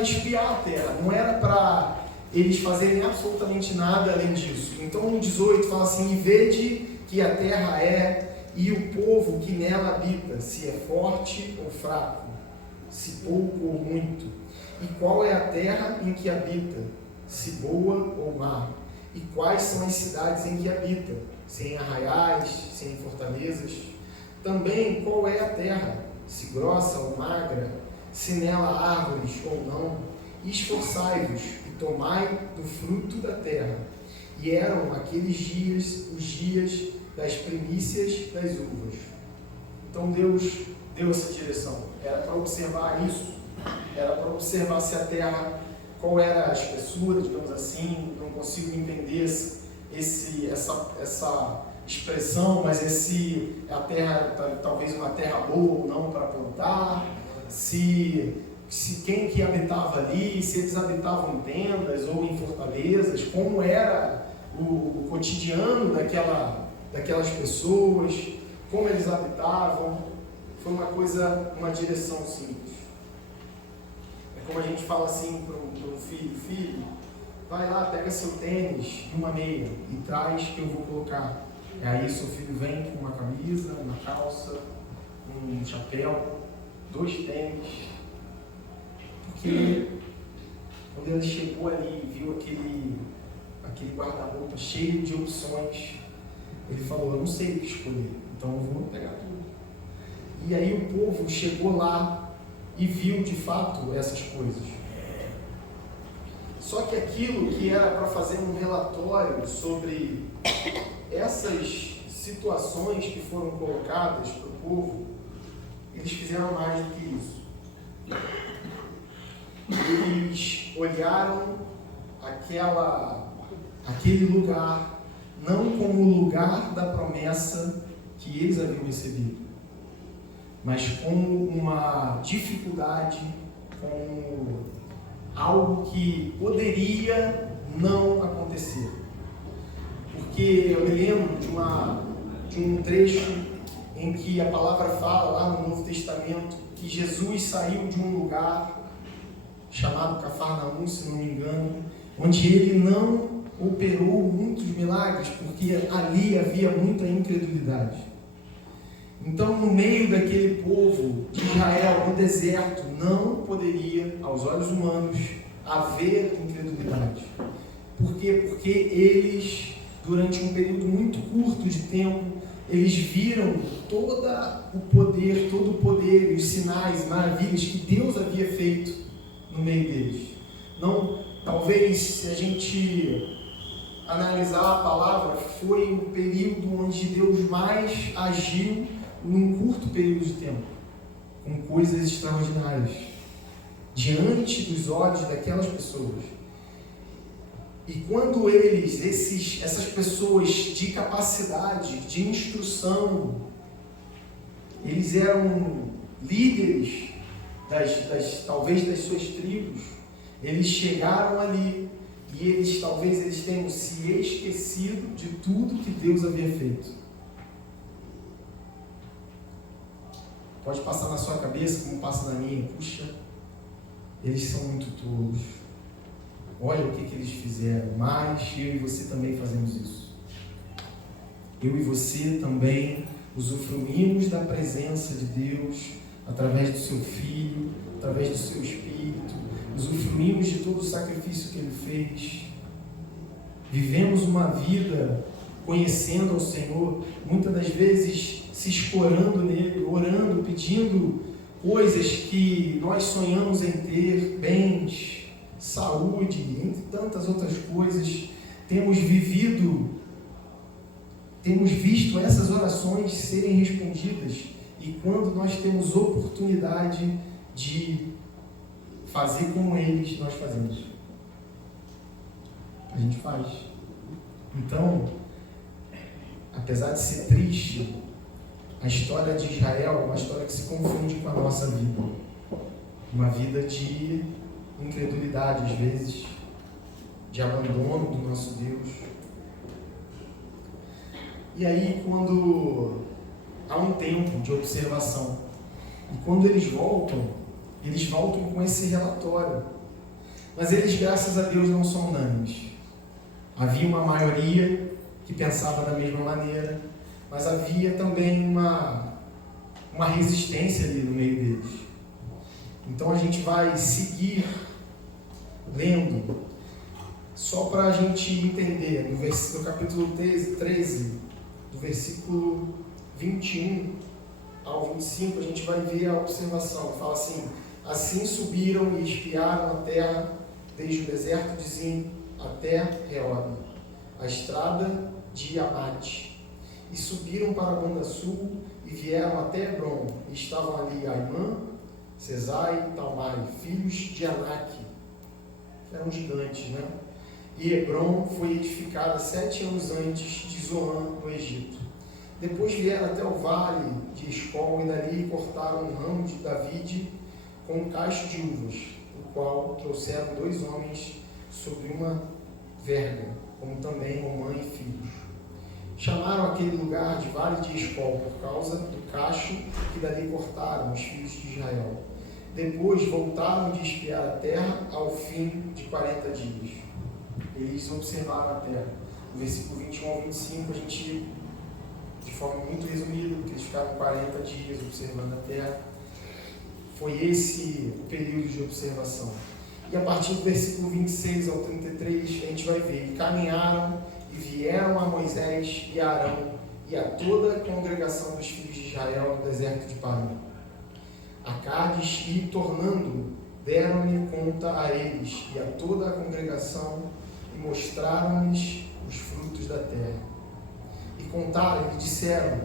espiar a terra, não era para eles fazerem absolutamente nada além disso. Então no 18 fala assim: e vede que a terra é, e o povo que nela habita, se é forte ou fraco, se pouco ou muito. E qual é a terra em que habita, se boa ou má? E quais são as cidades em que habita, se em arraiais, se em fortalezas? Também qual é a terra, se grossa ou magra, se nela há árvores ou não? Esforçai-vos e tomai do fruto da terra. E eram aqueles dias os dias das primícias das uvas. Então Deus deu essa direção. Era para observar isso. Era para observar se a terra, qual era a espessura, digamos assim. Não consigo entender essa expressão, mas a terra, talvez uma terra boa ou não para plantar, se quem que habitava ali, se eles habitavam em tendas ou em fortalezas, como era o cotidiano daquelas pessoas, como eles habitavam. Foi uma direção simples. É como a gente fala assim para um filho, vai lá, pega seu tênis e uma meia e traz que eu vou colocar. E aí seu filho vem com uma camisa, uma calça, um chapéu, 2 tênis. Porque quando ele chegou ali e viu aquele guarda-roupa cheio de opções, ele falou: eu não sei o que escolher, então eu vou pegar tudo. E aí o povo chegou lá e viu de fato essas coisas. Só que aquilo que era para fazer um relatório sobre essas situações que foram colocadas para o povo, eles fizeram mais do que isso. Eles olharam aquele lugar não como o lugar da promessa que eles haviam recebido, mas como uma dificuldade, como algo que poderia não acontecer. Porque eu me lembro de um trecho em que a palavra fala lá no Novo Testamento que Jesus saiu de um lugar chamado Cafarnaum, se não me engano, onde ele não operou muitos milagres, porque ali havia muita incredulidade. Então, no meio daquele povo de Israel, no deserto, não poderia, aos olhos humanos, haver incredulidade. Por quê? Porque eles, durante um período muito curto de tempo, eles viram todo o poder, os sinais, maravilhas que Deus havia feito no meio deles. Não, talvez, se a gente analisar a palavra, foi o período onde Deus mais agiu num curto período de tempo, com coisas extraordinárias, diante dos olhos daquelas pessoas. E quando essas pessoas de capacidade, de instrução, eles eram líderes talvez das suas tribos, eles chegaram ali e talvez eles tenham se esquecido de tudo que Deus havia feito. Pode passar na sua cabeça como passa na minha. Puxa, eles são muito tolos. olha o que eles fizeram, mas eu e você também fazemos isso. Eu e você também usufruímos da presença de Deus através do seu Filho, através do seu Espírito, usufruímos de todo o sacrifício que Ele fez. Vivemos uma vida conhecendo ao Senhor, muitas das vezes se escorando nele, orando, pedindo coisas que nós sonhamos em ter, bens, saúde, entre tantas outras coisas. Temos visto essas orações serem respondidas, e quando nós temos oportunidade de fazer como eles, nós fazemos. A gente faz. Então, apesar de ser triste, a história de Israel é uma história que se confunde com a nossa vida. Uma vida de incredulidade, às vezes, de abandono do nosso Deus. E aí, quando há um tempo de observação, e quando eles voltam com esse relatório. Mas eles, graças a Deus, não são unânimes. Havia uma maioria que pensava da mesma maneira, mas havia também uma resistência ali no meio deles. Então a gente vai seguir lendo, só para a gente entender, no capítulo 13, do versículo 21 ao 25, a gente vai ver a observação. Fala assim: assim subiram e espiaram a terra, desde o deserto de Zin até Reob, a estrada de Amate. E subiram para a banda sul e vieram até Hebron. E estavam ali Aimã, Sesai e Talmai, filhos de Anak, que eram gigantes, né? E Hebron foi edificada 7 anos antes de Zoan, no Egito. Depois vieram até o vale de Escol e dali cortaram um ramo de David com um cacho de uvas, o qual trouxeram 2 homens sobre uma verga, como também uma mãe e filhos. Chamaram aquele lugar de Vale de Escol por causa do cacho que dali cortaram os filhos de Israel. Depois voltaram de espiar a terra ao fim de 40 dias. Eles observaram a terra. No versículo 21 ao 25, a gente, de forma muito resumida, porque eles ficaram 40 dias observando a terra, foi esse o período de observação. E a partir do versículo 26 ao 33, a gente vai ver: e caminharam e vieram a Moisés e a Arão e a toda a congregação dos filhos de Israel no deserto de Paran, a Cádiz, e tornando, deram-lhe conta a eles e a toda a congregação, e mostraram-lhes os frutos da terra. E contaram e disseram: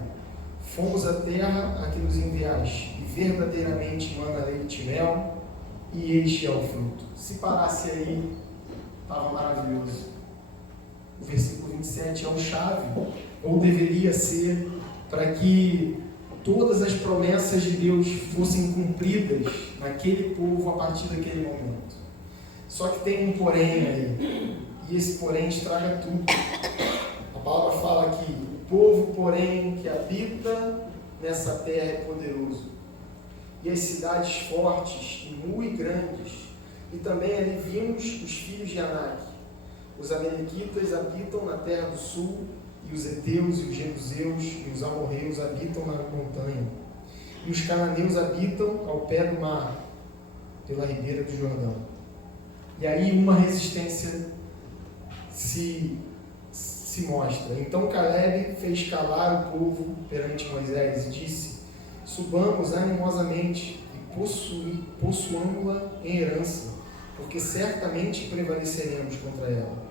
fomos à terra a que nos enviaste, e verdadeiramente mana leite e mel, e este é o fruto. Se parasse aí, estava maravilhoso. O versículo 27 é um chave, ou deveria ser, para que todas as promessas de Deus fossem cumpridas naquele povo a partir daquele momento. Só que tem um porém aí, e esse porém estraga tudo. A palavra fala que o povo, porém, que habita nessa terra é poderoso, e as cidades fortes e muito grandes, e também ali vimos os filhos de Anak. Os amalequitas habitam na terra do sul, e os heteus e os jebuseus e os amorreus habitam na montanha, e os cananeus habitam ao pé do mar, pela ribeira do Jordão. E aí uma resistência se mostra. Então Caleb fez calar o povo perante Moisés e disse: subamos animosamente e possuamo-la em herança, porque certamente prevaleceremos contra ela.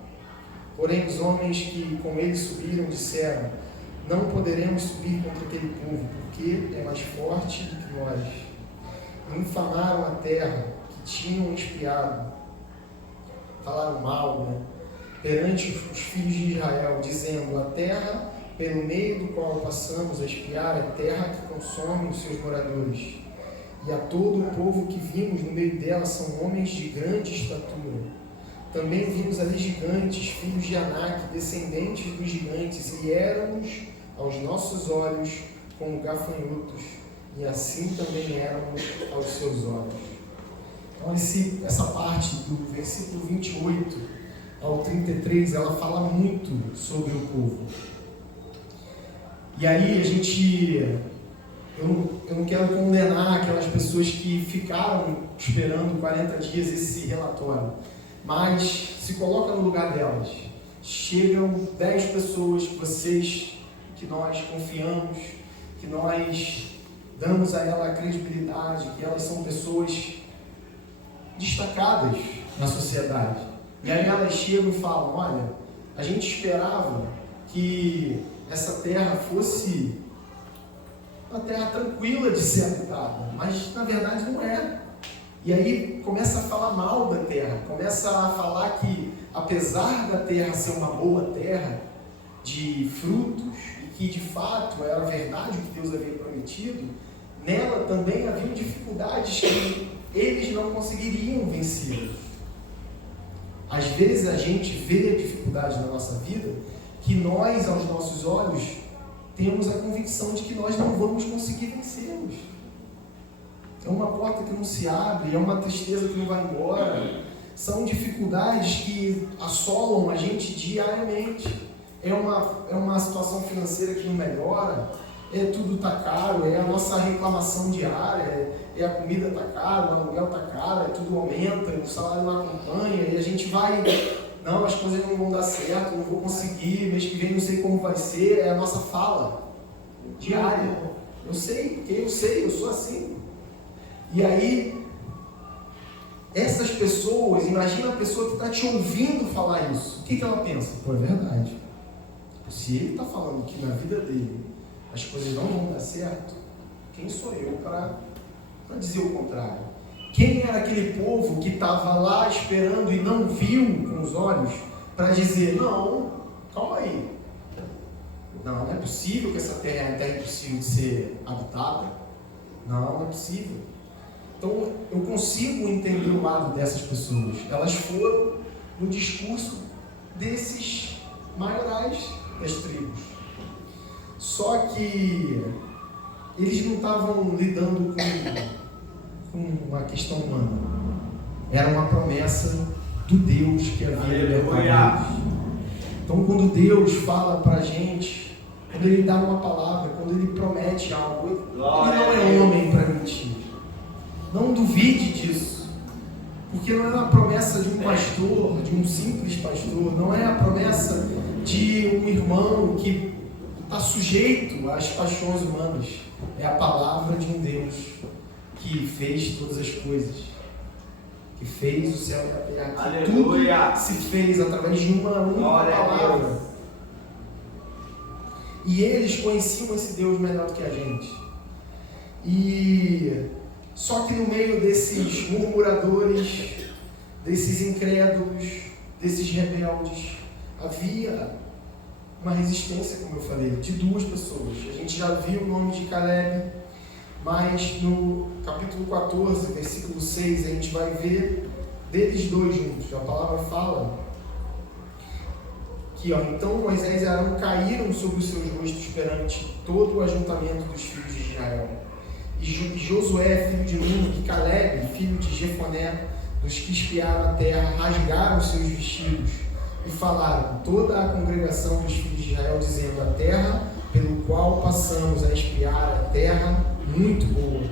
Porém os homens que com ele subiram disseram: não poderemos subir contra aquele povo, porque é mais forte do que nós. E infamaram a terra que tinham espiado, falaram mal, perante os filhos de Israel, dizendo: a terra pelo meio do qual passamos a espiar é terra que consome os seus moradores, e a todo o povo que vimos no meio dela são homens de grande estatura. Também vimos ali gigantes, filhos de Anak, descendentes dos gigantes, e éramos aos nossos olhos como gafanhotos, e assim também éramos aos seus olhos. Então essa parte do versículo 28 ao 33, ela fala muito sobre o povo. E aí eu não quero condenar aquelas pessoas que ficaram esperando 40 dias esse relatório, mas se coloca no lugar delas. Chegam 10 pessoas que nós confiamos, que nós damos a ela a credibilidade, que elas são pessoas destacadas na sociedade. E aí elas chegam e falam: olha, a gente esperava que essa terra fosse uma terra tranquila de ser habitada, mas na verdade não é. E aí começa a falar mal da terra, começa a falar que apesar da terra ser uma boa terra de frutos, e que de fato era verdade o que Deus havia prometido, nela também havia dificuldades que eles não conseguiriam vencer. Às vezes a gente vê dificuldades na nossa vida que nós, aos nossos olhos, temos a convicção de que nós não vamos conseguir vencê-los. É uma porta que não se abre, é uma tristeza que não vai embora. São dificuldades que assolam a gente diariamente. É uma situação financeira que não melhora, tudo está caro, é a nossa reclamação diária, a comida está cara, o aluguel está caro, tudo aumenta, o salário não acompanha, e a gente vai, não, as coisas não vão dar certo, não vou conseguir, mês que vem não sei como vai ser, é a nossa fala diária. Eu sei, porque eu sou assim. E aí, essas pessoas, imagina a pessoa que está te ouvindo falar isso, o que ela pensa? Pô, é verdade. Se ele está falando que na vida dele as coisas não vão dar certo, quem sou eu para dizer o contrário? Quem era aquele povo que estava lá esperando e não viu com os olhos para dizer: não, calma aí, não é possível que essa terra é uma terra impossível de ser habitada? Não é possível. Então eu consigo entender o lado dessas pessoas. Elas foram no discurso desses maiorais das tribos. Só que eles não estavam lidando com uma questão humana. Era uma promessa do Deus que havia libertado eles. Então quando Deus fala para a gente, quando Ele dá uma palavra, quando Ele promete algo, Ele não é homem para mentir. Não duvide disso. Porque não é uma promessa de um pastor, de um simples pastor, não é a promessa de um irmão que está sujeito às paixões humanas. É a palavra de um Deus que fez todas as coisas, que fez o céu e a terra, que tudo se fez através de uma única palavra. E eles conheciam esse Deus melhor do que a gente. Só que no meio desses murmuradores, desses incrédulos, desses rebeldes, havia uma resistência, como eu falei, de duas pessoas. A gente já viu o nome de Caleb, mas no capítulo 14, versículo 6, a gente vai ver deles dois juntos. A palavra fala que, então Moisés e Arão caíram sobre os seus rostos perante todo o ajuntamento dos filhos de Israel. E Josué, filho de Nun, e Caleb, filho de Jefoné, dos que espiaram a terra, rasgaram os seus vestidos e falaram toda a congregação dos filhos de Israel, dizendo: a terra pelo qual passamos a espiar a terra muito boa.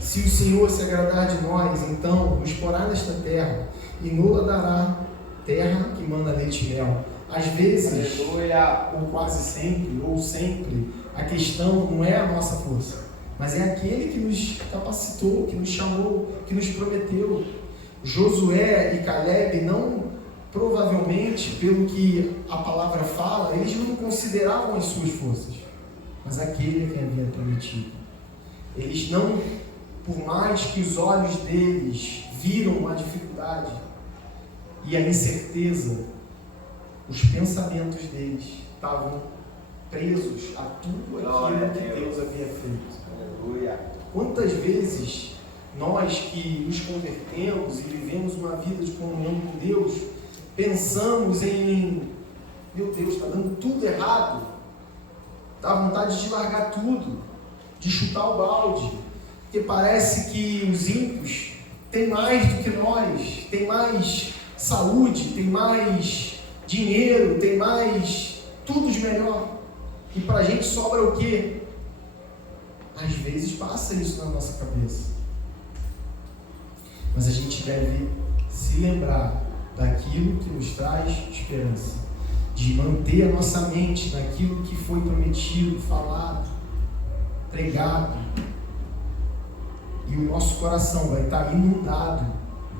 Se o Senhor se agradar de nós, então nos porá nesta terra e nos dará terra que manda leite e mel. Às vezes, ou quase sempre, ou sempre, a questão não é a nossa força, mas é aquele que nos capacitou, que nos chamou, que nos prometeu. Josué e Caleb não, provavelmente, pelo que a palavra fala, eles não consideravam as suas forças, mas aquele que havia prometido. Eles não, por mais que os olhos deles viram uma dificuldade e a incerteza, os pensamentos deles estavam presos a tudo aquilo que Deus havia feito. Quantas vezes nós que nos convertemos e vivemos uma vida de comunhão com Deus, pensamos em: meu Deus, está dando tudo errado, dá vontade de largar tudo, de chutar o balde, porque parece que os ímpios tem mais do que nós, tem mais saúde, tem mais dinheiro, tem mais tudo de melhor. E para a gente sobra o quê? Às vezes passa isso na nossa cabeça. Mas a gente deve se lembrar daquilo que nos traz esperança, de manter a nossa mente naquilo que foi prometido, falado, pregado. E o nosso coração vai estar inundado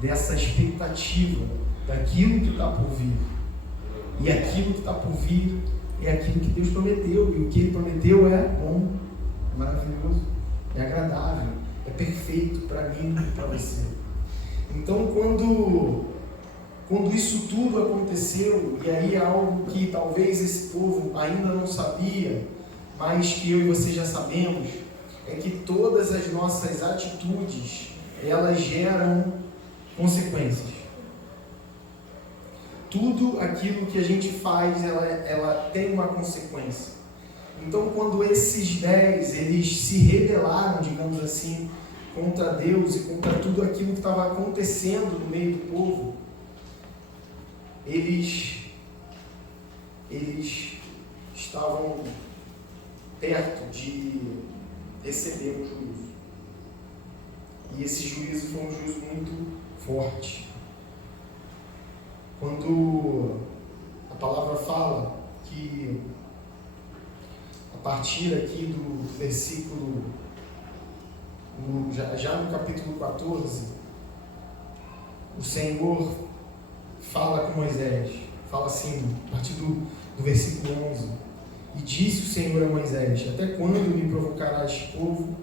dessa expectativa daquilo que está por vir. E aquilo que está por vir é aquilo que Deus prometeu. E o que Ele prometeu é bom, é maravilhoso, é agradável, é perfeito para mim e para você. Então, quando isso tudo aconteceu, e aí é algo que talvez esse povo ainda não sabia, mas que eu e você já sabemos, é que todas as nossas atitudes, elas geram consequências. Tudo aquilo que a gente faz, ela tem uma consequência. Então, quando esses 10, eles se rebelaram, digamos assim, contra Deus e contra tudo aquilo que estava acontecendo no meio do povo, eles estavam perto de receber um juízo. E esse juízo foi um juízo muito forte. Quando a palavra fala que, a partir aqui do versículo, já no capítulo 14, o Senhor fala com Moisés, fala assim, a partir do versículo 11: e disse o Senhor a Moisés: até quando me provocarás, povo,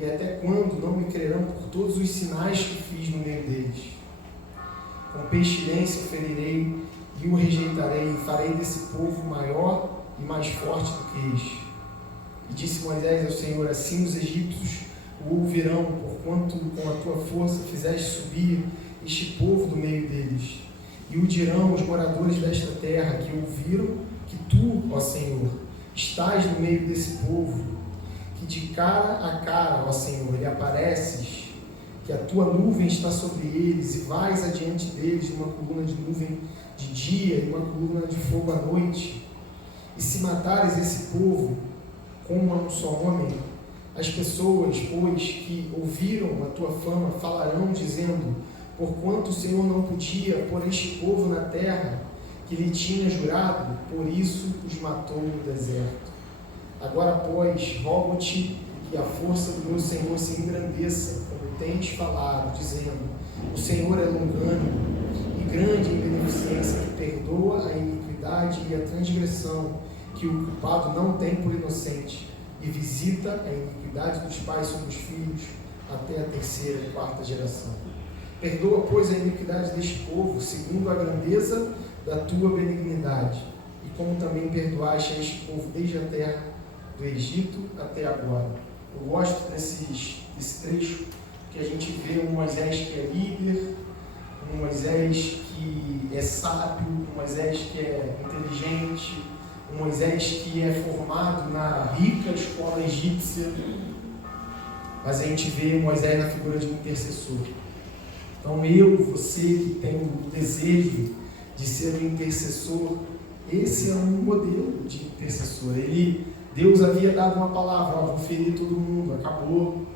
e até quando não me crerão por todos os sinais que fiz no meio deles? Com pestilência o ferirei e o rejeitarei, e farei desse povo maior e mais forte do que este. E disse Moisés ao Senhor: assim os egípcios o ouvirão, porquanto com a tua força fizeste subir este povo do meio deles. E o dirão os moradores desta terra, que ouviram que tu, ó Senhor, estás no meio desse povo, que de cara a cara, ó Senhor, lhe apareces, que a tua nuvem está sobre eles, e vais adiante deles uma coluna de nuvem de dia e uma coluna de fogo à noite. E se matares esse povo como a um só homem, as pessoas, pois, que ouviram a tua fama, falarão, dizendo: porquanto o Senhor não podia pôr este povo na terra que lhe tinha jurado, por isso os matou no deserto. Agora, pois, rogo-te que a força do meu Senhor se engrandeça, como tens falado, dizendo: o Senhor é longânimo e grande em beneficência, que perdoa a iniquidade e a transgressão, que o culpado não tem por inocente, e visita a iniquidade dos pais sobre os filhos, até a terceira e quarta geração. Perdoa, pois, a iniquidade deste povo, segundo a grandeza da tua benignidade, e como também perdoaste a este povo desde a terra do Egito até agora. Eu gosto desse trecho, que a gente vê um Moisés que é líder, um Moisés que é sábio, um Moisés que é inteligente, um Moisés que é formado na rica escola egípcia, mas a gente vê Moisés na figura de um intercessor. Então você que tem o desejo de ser um intercessor, esse é um modelo de intercessor. Deus havia dado uma palavra: vou ferir todo mundo, acabou.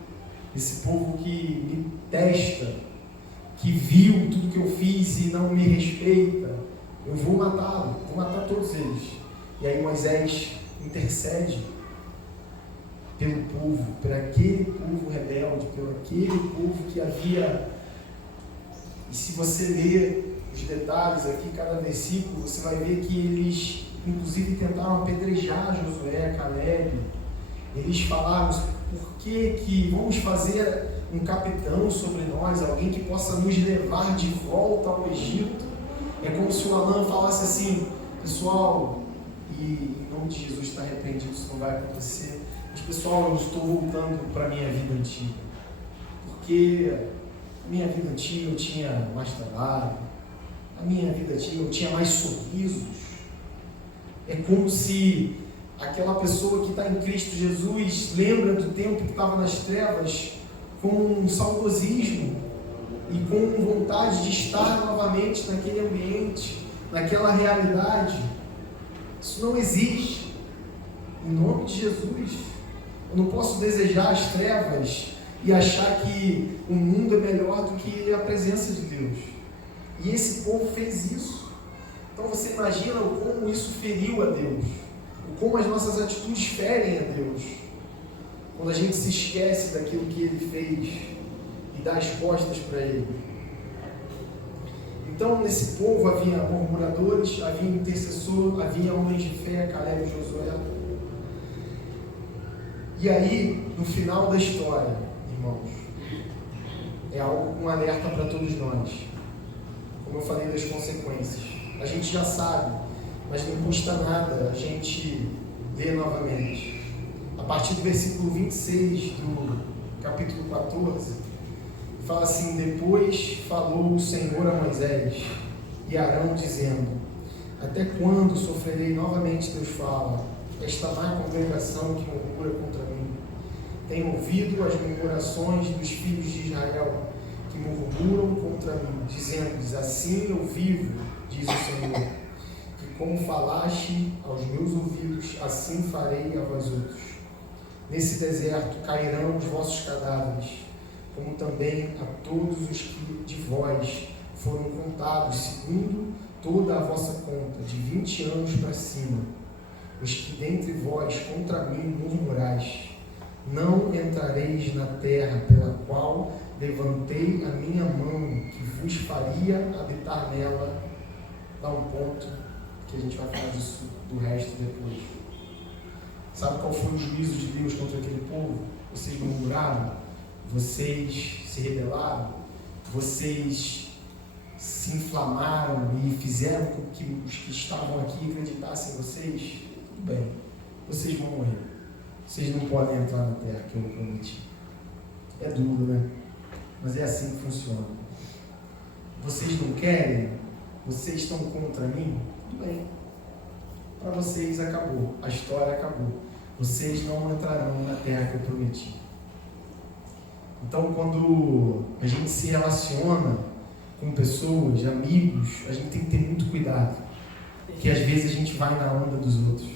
Esse povo que me testa, que viu tudo que eu fiz e não me respeita, eu vou matá-lo, vou matar todos eles. E aí Moisés intercede pelo povo, por aquele povo rebelde, por aquele povo que havia... E se você ler os detalhes aqui, cada versículo, você vai ver que eles, inclusive, tentaram apedrejar Josué, Caleb. Eles falaram: por que vamos fazer um capitão sobre nós, alguém que possa nos levar de volta ao Egito? É como se o Alain falasse assim: pessoal, e em nome de Jesus está repreendido, isso não vai acontecer, mas pessoal, eu estou voltando para a minha vida antiga, porque a minha vida antiga eu tinha mais trabalho, a minha vida antiga eu tinha mais sorrisos. É como se aquela pessoa que está em Cristo Jesus lembra do tempo que estava nas trevas com um saudosismo, e com vontade de estar novamente naquele ambiente, naquela realidade. Isso não existe. Em nome de Jesus, eu não posso desejar as trevas e achar que o mundo é melhor do que a presença de Deus. E esse povo fez isso. Então você imagina o como isso feriu a Deus, o como as nossas atitudes ferem a Deus, quando a gente se esquece daquilo que Ele fez e dá as costas para Ele. Então nesse povo havia murmuradores, havia intercessor, havia homens de fé, Caleb e Josué. E aí, no final da história, irmãos, é algo, um alerta para todos nós. Como eu falei das consequências, a gente já sabe, mas não custa nada a gente ler novamente. A partir do versículo 26 do capítulo 14, fala assim: depois falou o Senhor a Moisés e Arão, dizendo: até quando sofrerei novamente? Deus fala, esta má congregação que murmura contra mim. Tenho ouvido as murmurações dos filhos de Israel, que murmuram contra mim, dizendo-lhes: assim eu vivo, diz o Senhor, que como falaste aos meus ouvidos, assim farei a vós outros. Nesse deserto cairão os vossos cadáveres, como também a todos os que de vós foram contados, segundo toda a vossa conta, de 20 anos para cima, os que dentre vós contra mim murmurais. Não entrareis na terra pela qual levantei a minha mão, que vos faria habitar nela. Dá um ponto, que a gente vai falar disso do resto depois. Sabe qual foi o juízo de Deus contra aquele povo? Vocês murmuraram, vocês se rebelaram, vocês se inflamaram e fizeram com que os que estavam aqui acreditassem em vocês. Tudo bem, vocês vão morrer. Vocês não podem entrar na terra que eu prometi. É duro, né? Mas é assim que funciona. Vocês não querem? Vocês estão contra mim? Tudo bem. Para vocês acabou. A história acabou. Vocês não entrarão na terra que eu prometi. Então, quando a gente se relaciona com pessoas, amigos, a gente tem que ter muito cuidado. Porque às vezes a gente vai na onda dos outros.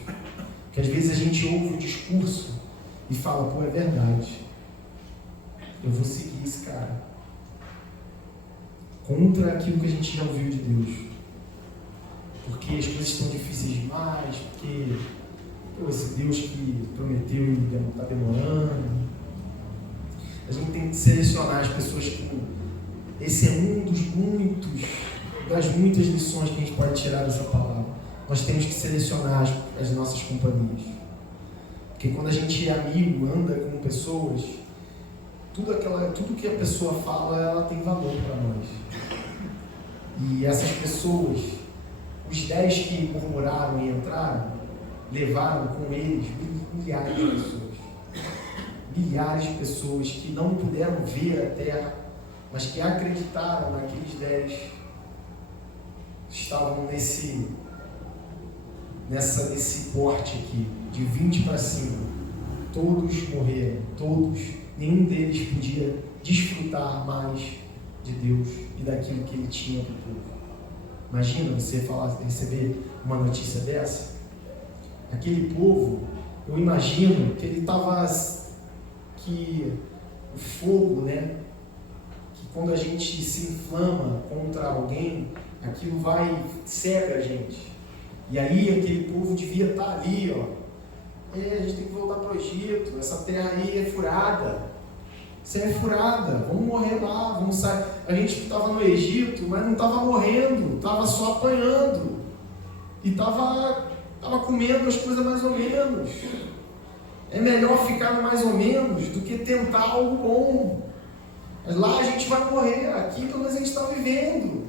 Porque às vezes a gente ouve o discurso e fala: pô, é verdade, eu vou seguir esse cara, contra aquilo que a gente já ouviu de Deus, porque as coisas estão difíceis demais, porque esse Deus que prometeu e está demorando. A gente tem que selecionar as pessoas que... Esse é um das muitas lições que a gente pode tirar dessa palavra. Nós temos que selecionar as nossas companhias. Porque quando a gente é amigo, anda com pessoas, tudo que a pessoa fala, ela tem valor para nós. E essas pessoas, os 10 que murmuraram e entraram, levaram com eles milhares de pessoas. Milhares de pessoas que não puderam ver a terra, mas que acreditaram naqueles 10, estavam nesse porte aqui, de 20 para cima. Todos morreram, todos, nenhum deles podia desfrutar mais de Deus e daquilo que Ele tinha para o povo. Imagina você receber uma notícia dessa. Aquele povo, eu imagino que ele estava, que o fogo, né? Que quando a gente se inflama contra alguém, aquilo cega a gente. E aí aquele povo devia estar ali, ó. A gente tem que voltar para o Egito, essa terra aí é furada. Isso é furada, vamos morrer lá, vamos sair. A gente estava no Egito, mas não estava morrendo, estava só apanhando. E estava comendo as coisas mais ou menos. É melhor ficar no mais ou menos do que tentar algo bom. Mas lá a gente vai morrer, aqui pelo menos a gente está vivendo.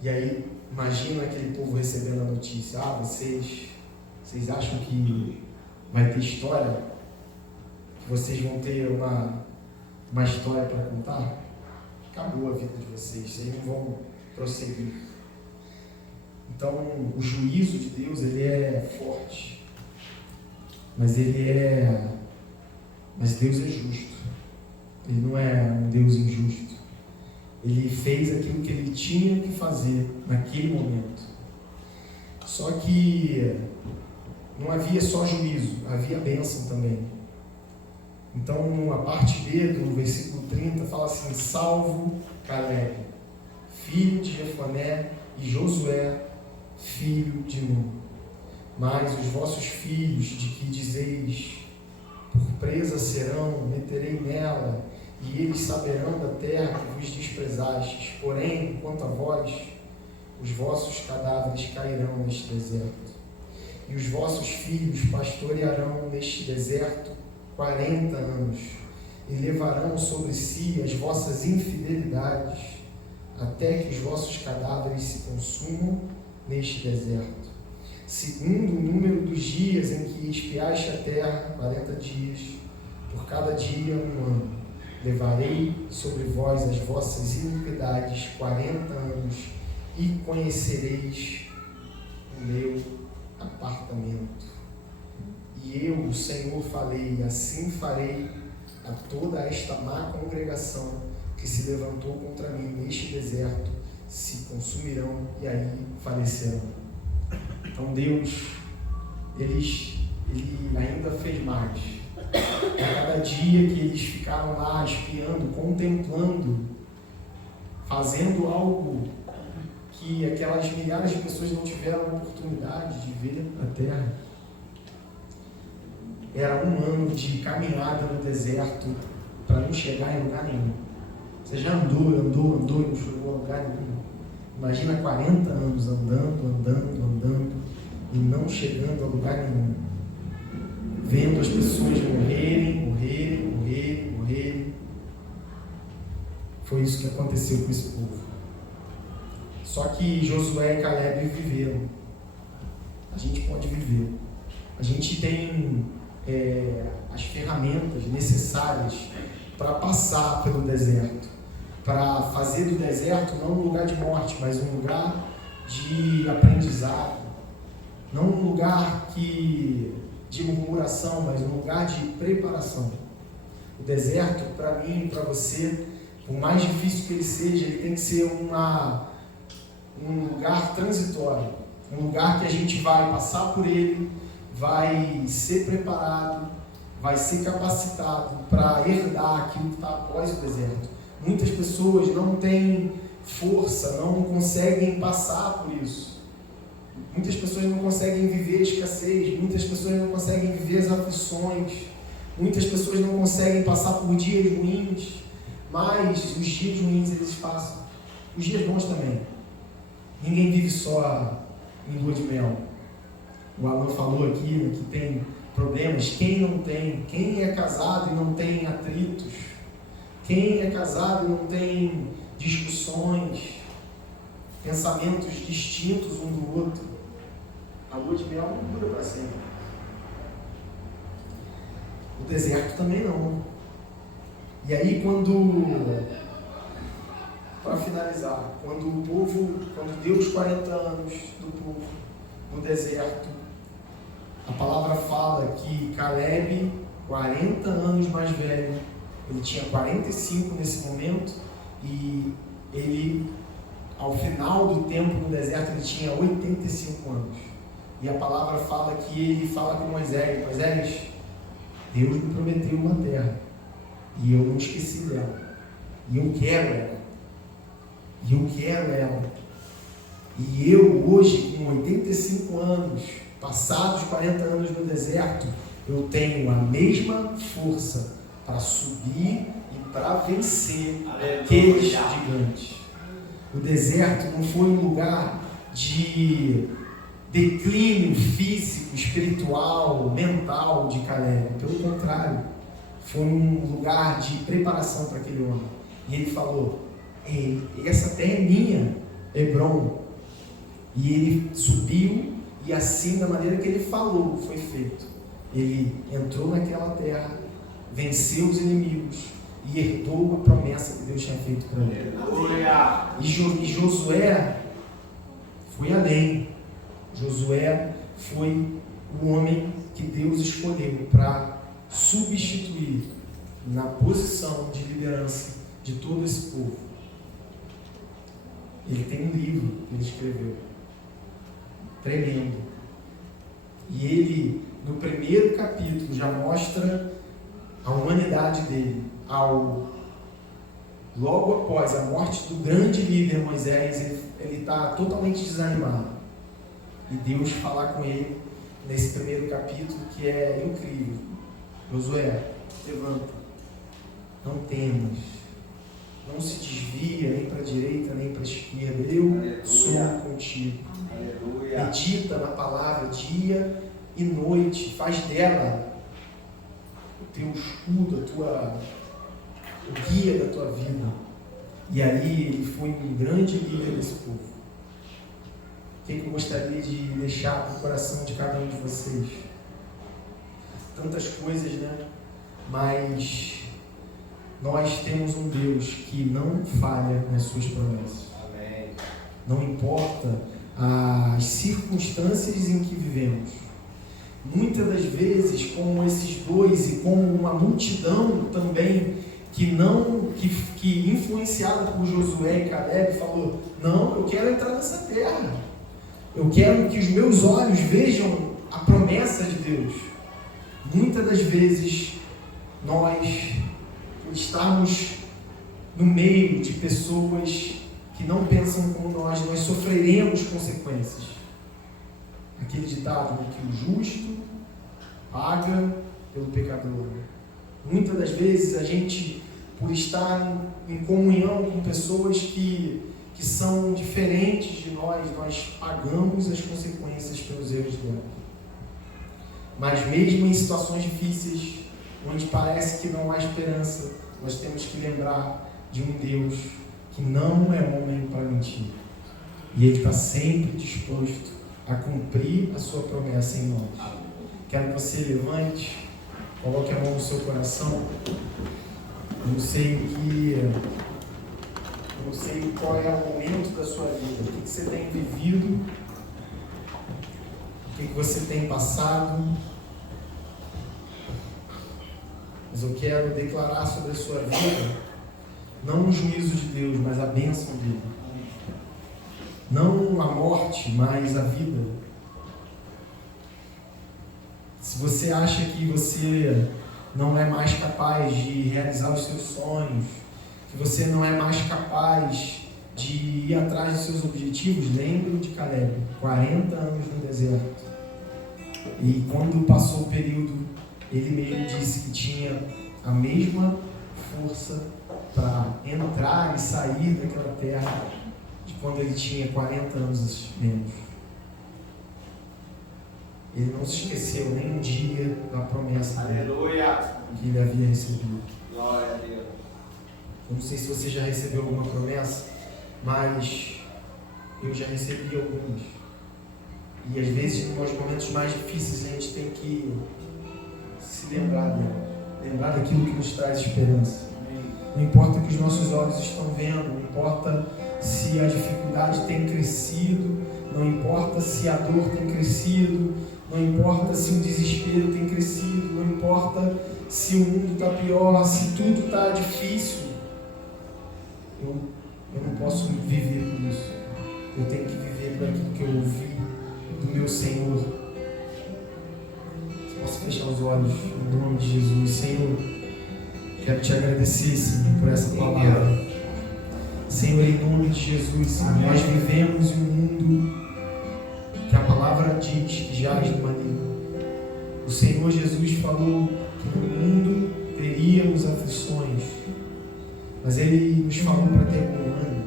E aí, imagina aquele povo recebendo a notícia: vocês acham que vai ter história? Que vocês vão ter uma história para contar? Acabou a vida de vocês não vão prosseguir. Então, o juízo de Deus, ele é forte, mas Deus é justo. Ele não é um Deus injusto. Ele fez aquilo que ele tinha que fazer naquele momento. Só que não havia só juízo, havia bênção também. Então, a parte B do versículo 30 fala assim: salvo Caleb, filho de Jefoné, e Josué, filho de Nun. Mas os vossos filhos, de que dizeis, por presa serão, meterei nela, e eles saberão da terra que vos desprezastes. Porém, quanto a vós, os vossos cadáveres cairão neste deserto, e os vossos filhos pastorearão neste deserto 40 anos, e levarão sobre si as vossas infidelidades, até que os vossos cadáveres se consumam neste deserto. Segundo o número dos dias em que espiaste a terra, 40 dias, por cada dia 1 ano, levarei sobre vós as vossas iniquidades 40 anos, e conhecereis o meu apartamento. E eu, o Senhor, falei: assim farei a toda esta má congregação que se levantou contra mim neste deserto, se consumirão e aí falecerão. Então Deus, Ele ainda fez mais. A cada dia que eles ficaram lá espiando, contemplando, fazendo algo que aquelas milhares de pessoas não tiveram a oportunidade de ver na terra, era 1 ano de caminhada no deserto para não chegar em lugar nenhum. Você já andou e não chegou a lugar nenhum. Imagina 40 anos andando e não chegando a lugar nenhum. Vendo as pessoas morrerem. Foi isso que aconteceu com esse povo. Só que Josué e Caleb viveram. A gente pode viver. A gente tem as ferramentas necessárias para passar pelo deserto, para fazer do deserto não um lugar de morte, mas um lugar de aprendizado, não um lugar de murmuração, mas um lugar de preparação. O deserto, para mim e para você, por mais difícil que ele seja, ele tem que ser um lugar transitório, um lugar que a gente vai passar por ele, vai ser preparado, vai ser capacitado para herdar aquilo que está após o deserto. Muitas pessoas não têm força, não conseguem passar por isso. Muitas pessoas não conseguem viver a escassez, muitas pessoas não conseguem viver as aflições, muitas pessoas não conseguem passar por dias ruins, mas os dias ruins eles passam, os dias bons também. Ninguém vive só em lua de mel. O Alan falou aqui que tem problemas. Quem não tem? Quem é casado e não tem atritos? Quem é casado e não tem discussões, pensamentos distintos um do outro? A lua de mel não dura para sempre. O deserto também não. E aí para finalizar, quando deu os 40 anos do povo no deserto, a palavra fala que Caleb, 40 anos mais velho, ele tinha 45 nesse momento, e ele, ao final do tempo no deserto, ele tinha 85 anos. E a palavra fala que ele fala com Moisés: Moisés, Deus me prometeu uma terra, e eu não esqueci dela, e eu quero ela. E eu hoje, com 85 anos, passados 40 anos no deserto, eu tenho a mesma força para subir e para vencer aqueles gigantes. O deserto não foi um lugar de declínio físico, espiritual, mental de Caleb. Pelo contrário, foi um lugar de preparação para aquele homem. E ele falou: essa terra é minha, Hebron. E ele subiu, e assim, da maneira que ele falou, foi feito. Ele entrou naquela terra, venceu os inimigos e herdou a promessa que Deus tinha feito para ele. E Josué foi além. Josué foi o homem que Deus escolheu para substituir na posição de liderança de todo esse povo. Ele tem um livro que ele escreveu, tremendo. E ele, no primeiro capítulo, já mostra a humanidade dele. Logo após a morte do grande líder Moisés, ele está totalmente desanimado. E Deus fala com ele nesse primeiro capítulo, que é incrível. Josué, levanta, não temas, não se desvia nem para a direita nem para a esquerda, eu sou contigo. Aleluia. Medita na palavra dia e noite, faz dela o teu escudo, o guia da tua vida. E aí ele foi um grande líder desse povo. O que eu gostaria de deixar para o coração de cada um de vocês? Tantas coisas, né? Mas nós temos um Deus que não falha nas suas promessas. Amém. Não importa as circunstâncias em que vivemos. Muitas das vezes, como esses dois e como uma multidão também que influenciada por Josué e Caleb, falou: não, eu quero entrar nessa terra. Eu quero que os meus olhos vejam a promessa de Deus. Muitas das vezes, nós, por estarmos no meio de pessoas que não pensam como nós sofreremos consequências. Aquele ditado, né, que o justo paga pelo pecador. Muitas das vezes a gente, por estar em comunhão com pessoas que são diferentes de nós pagamos as consequências pelos erros dela. Mas mesmo em situações difíceis, onde parece que não há esperança, nós temos que lembrar de um Deus que não é homem para mentir. E Ele está sempre disposto a cumprir a sua promessa em nós. Quero que você levante, coloque a mão no seu coração. Eu não sei qual é o momento da sua vida, o que você tem vivido, o que você tem passado. Mas eu quero declarar sobre a sua vida, não o juízo de Deus, mas a bênção dele. Não a morte, mas a vida. Se você acha que você não é mais capaz de realizar os seus sonhos, que você não é mais capaz de ir atrás dos seus objetivos, lembre de Caleb, 40 anos no deserto. E quando passou o período, ele mesmo disse que tinha a mesma força para entrar e sair daquela terra de quando ele tinha 40 anos menos. Ele não se esqueceu nem um dia da promessa dele, que ele havia recebido. Glória a Deus. Eu não sei se você já recebeu alguma promessa, mas eu já recebi algumas. E às vezes, nos momentos mais difíceis, a gente tem que se lembrar dela, lembrar daquilo que nos traz esperança. Não importa o que os nossos olhos estão vendo, não importa se a dificuldade tem crescido, não importa se a dor tem crescido, não importa se o desespero tem crescido, não importa se o mundo está pior, se tudo está difícil. Eu não posso viver por isso. Eu tenho que viver por aquilo que eu ouvi do meu Senhor. Você possa fechar os olhos em nome de Jesus. Senhor, quero te agradecer, Senhor, por essa palavra. Senhor, em nome de Jesus, Senhor, nós vivemos em um mundo que a palavra diz que jaz no maligno. O Senhor Jesus falou que no mundo teríamos aflições, mas Ele nos falou para ter bom ânimo.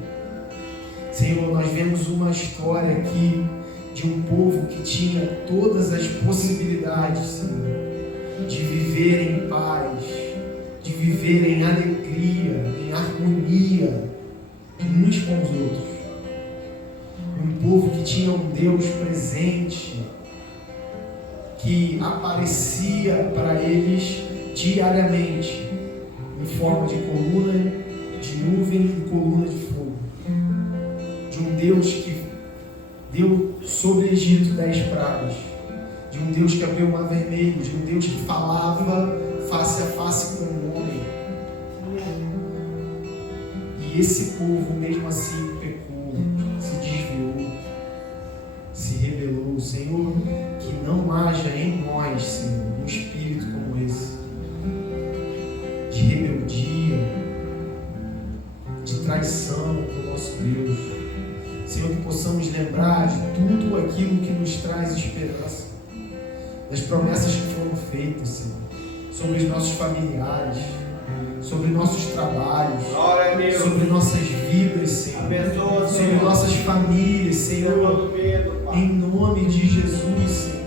Senhor, nós vemos uma história aqui de um povo que tinha todas as possibilidades, Senhor, de viver em paz, de viver em alegria, em harmonia uns com os outros. Um povo que tinha um Deus presente, que aparecia para eles diariamente, em forma de coluna de nuvem e coluna de fogo. De um Deus que deu sobre o Egito 10 pragas. De um Deus que abriu o mar vermelho. De um Deus que falava face a face com o homem. E esse povo, mesmo assim, pecou, se desviou, se rebelou. Senhor, que não haja em nós, Senhor, um espírito como esse, de rebeldia, de traição com o nosso Deus. Senhor, que possamos lembrar de tudo aquilo que nos traz esperança, das promessas que foram feitas, Senhor, sobre os nossos familiares, sobre nossos trabalhos, sobre nossas vidas, Senhor, sobre nossas famílias, Senhor, em nome de Jesus, Senhor.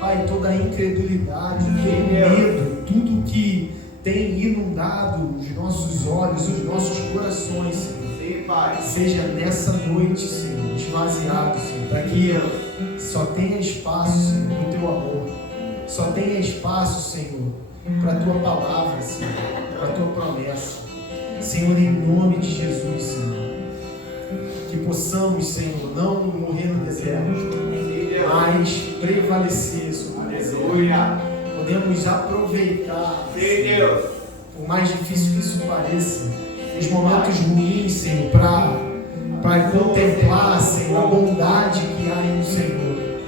Pai, toda a incredulidade, todo o medo, tudo que tem inundado os nossos olhos, os nossos corações, Senhor, seja nessa noite, Senhor, esvaziado, Senhor, para que só tenha espaço, Senhor, para o Teu amor, só tenha espaço, Senhor, para a Tua palavra, Senhor, para a Tua promessa. Senhor, em nome de Jesus, Senhor, que possamos, Senhor, não morrer no deserto, mas prevalecer sobre o deserto. Podemos aproveitar, Senhor, por mais difícil que isso pareça, os momentos ruins, Senhor, para contemplar, Senhor, a bondade que há no Senhor,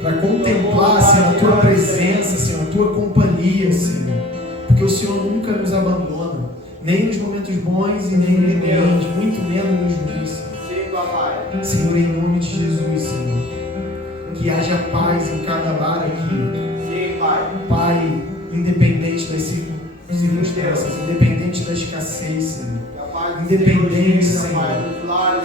para contemplar, Senhor, a Tua presença, Senhor, a Tua companhia, Senhor, porque o Senhor nunca nos abandona, nem nos momentos bons e nem nos ruins, muito menos nos ruins, Senhor, em nome de Jesus, Senhor, que haja paz em cada lar aqui, Pai, independente das circunstâncias, independente da escassez, Senhor, independente, Senhor,